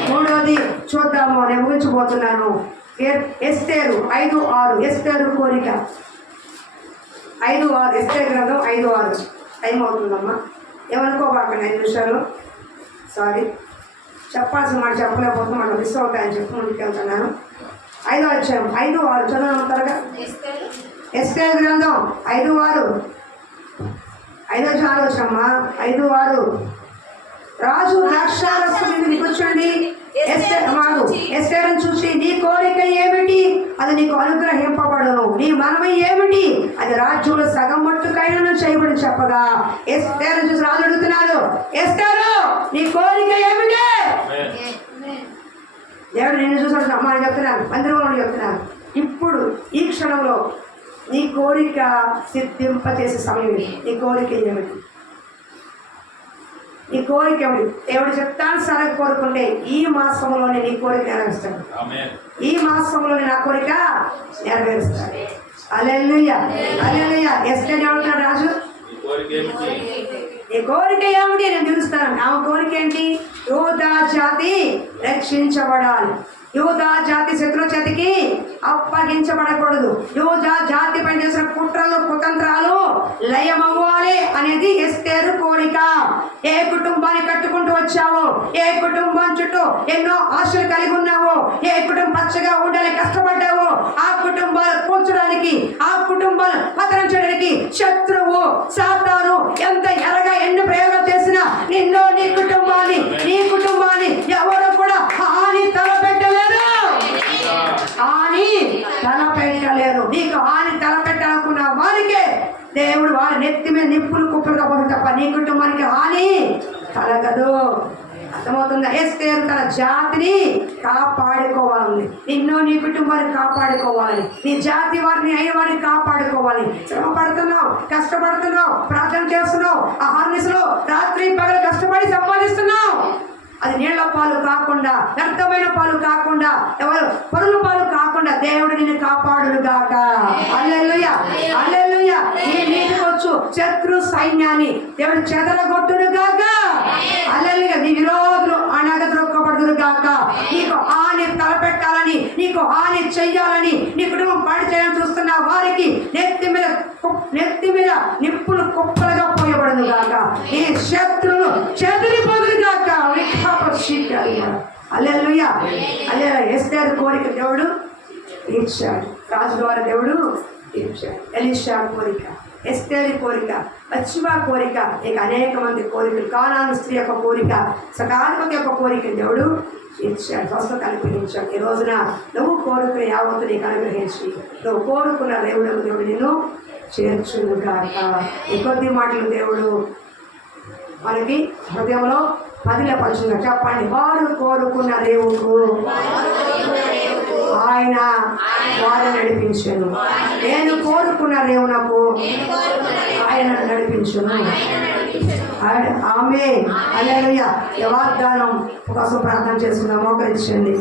మూడోది చూద్దాము, నేను ముగించబోతున్నాను. ఎస్తేరు 5:6. ఎస్తేరు కోరిక 5:6. ఎస్తేరు గ్రంథం 5:6. టైం అవుతుందమ్మా, ఏమనుకోబాకండి. 5 నిమిషాలు. సారీ, చెప్పాల్సిన మాట చెప్పలేకపోతే మనం మిస్ అవుతాయని చెప్పి ముందుకెళ్తున్నాను. 5వ అధ్యాయం 5:6 చదువు త్వరగా. ఎస్తేరు గ్రంథం 5:6. 5వ అధ్యాయం వచ్చినమ్మా. 5:6. రాజు ద్రాక్షారసం మీద కూర్చోండి. ఎస్తేరును చూసి నీ కోరిక ఏమిటి, అది నీకు అనుగ్రహింపబడును, నీ మనవి ఏమిటి, అది రాజ్యంలో సగం మట్టుకైనా చేయబడి చెప్పగా ఎస్తేరు చూసి రాజు అడుగుతున్నాడు, ఎస్తేరు నీ కోరిక ఏమిటి? దేవుడు నిన్ను చూసి అమ్మా చెప్తున్నాను, మందిరంలో చెప్తున్నాను, ఇప్పుడు ఈ క్షణంలో నీ కోరిక సిద్ధింపచేసే సమయం ఇది. నీ కోరిక ఏమిటి? నీ కోరిక ఏమిటి? దేవుడు చెప్తాను సరే కోరుకుంటే ఈ మాసంలోనే నీ కోరిక నెరవేరుస్తాడు. ఈ మాసంలోనే నా కోరిక నెరవేరుస్తాడు. హల్లెలూయా. హల్లెలూయా. ఎస్తేరు ఏమంటున్నాడు రాజు? నీ కోరిక ఏమిటి? నేను తెలుస్తాను. నా కోరిక ఏంటి? యూదా జాతి రక్షించబడాలి. యూదా జాతి శత్రు చేతికి అప్పగించబడకూడదు. యూదా జాతి పని చేసిన కుట్రలు కుతంత్రాలు లయమవ్వాలి అనేది ఎస్తేరు కోరిక. ఏ కుటుంబాన్ని కట్టుకుంటూ వచ్చావో, ఏ కుటుంబం చుట్టూ ఎన్నో ఆశలు కలిగి ఉన్నావో, ఏ కుటుంబం పచ్చగా ఉండాలి కష్టపడ్డావో ఆ కుటుంబాలు కూర్చోడానికి, ఆ కుటుంబాలు పతనం చేయడానికి శత్రువు సాతాను ఎంత ఎరగా ఎన్ని ప్రయోగాలు చేసినా నిన్ను నీ కుటుంబాన్ని ఎవరు కూడా హాని తలపెట్టలేరు. హాని తలపెట్టలేరు. నీకు హాని తలపెట్ట నెత్తి మీద నిప్పులు కుప్పలుగా పోతే తప్ప నీ కుటుంబానికి హాని కలగదు. అర్థమవుతుందా? ఎస్తేరు తన జాతిని కాపాడుకోవాలని, నిన్ను నీ కుటుంబాన్ని కాపాడుకోవాలి, నీ జాతి వారిని అయిన వారిని కాపాడుకోవాలి. శ్రమ పడుతున్నావు, కష్టపడుతున్నావు, ప్రార్థన చేస్తున్నావు, ఆహార్నిసులో రాత్రి పగలు కష్టపడి సంపాదిస్తున్నావు. అది నీళ్ల పాలు కాకుండా, వ్యర్థమైన పాలు కాకుండా, ఎవరు పరుల పాలు కాకుండా దేవుడు నిన్ను కాపాడును గాక. హల్లెలూయా, హల్లెలూయా. నీ నీటికొచ్చు శత్రు సైన్యాన్ని దేవుడు చెదరగొట్టును గాక. హల్లెలూయా. నీ విరోధులు అనగదొక్కబడుదురు గాక. నీకు హాని తలపెట్టాలని, నీకు హాని చెయ్యాలని, నీ కుటుంబం పాడు చేయాలని చూస్తున్న వారికి నెత్తి మీద నిప్పులు కుప్పలుగా పోయబడును గాక. ఈ శత్రులు చెదిరిపోదురు గాక. హల్లెలూయా, హల్లెలూయా. ఎస్తేరు కోరిక దేవుడు తీర్చాడు, రాజుగారి దేవుడు తీర్చాడు. ఎలీషా కోరిక, ఎస్తేరు కోరిక, బత్షెబా కోరిక, ఇక అనేక మంది కోరికలు, కానాను స్త్రీ యొక్క కోరిక, సకాలిపతి యొక్క కోరిక దేవుడు తీర్చాడు, స్వస్థత అనుగ్రహించాడు. ఈ రోజున నువ్వు కోరుకునే యావత్తు నీకు అనుగ్రహించి నువ్వు కోరుకున్న దేవుడు నిన్ను చేర్చును గాక. ఈ కొద్ది మాటలు దేవుడు మనకి హృదయంలో పదిలపరచుగా చెప్పండి. వారు కోరుకున్న రేవుకు ఆయన వారిని నడిపించును, నేను కోరుకున్న రేవునకు ఆయన నడిపించును. ఆమేన్, హల్లెలూయా. ఈ వాగ్దానం కోసం ప్రార్థన చేసుకుందాం. మోకరించండి.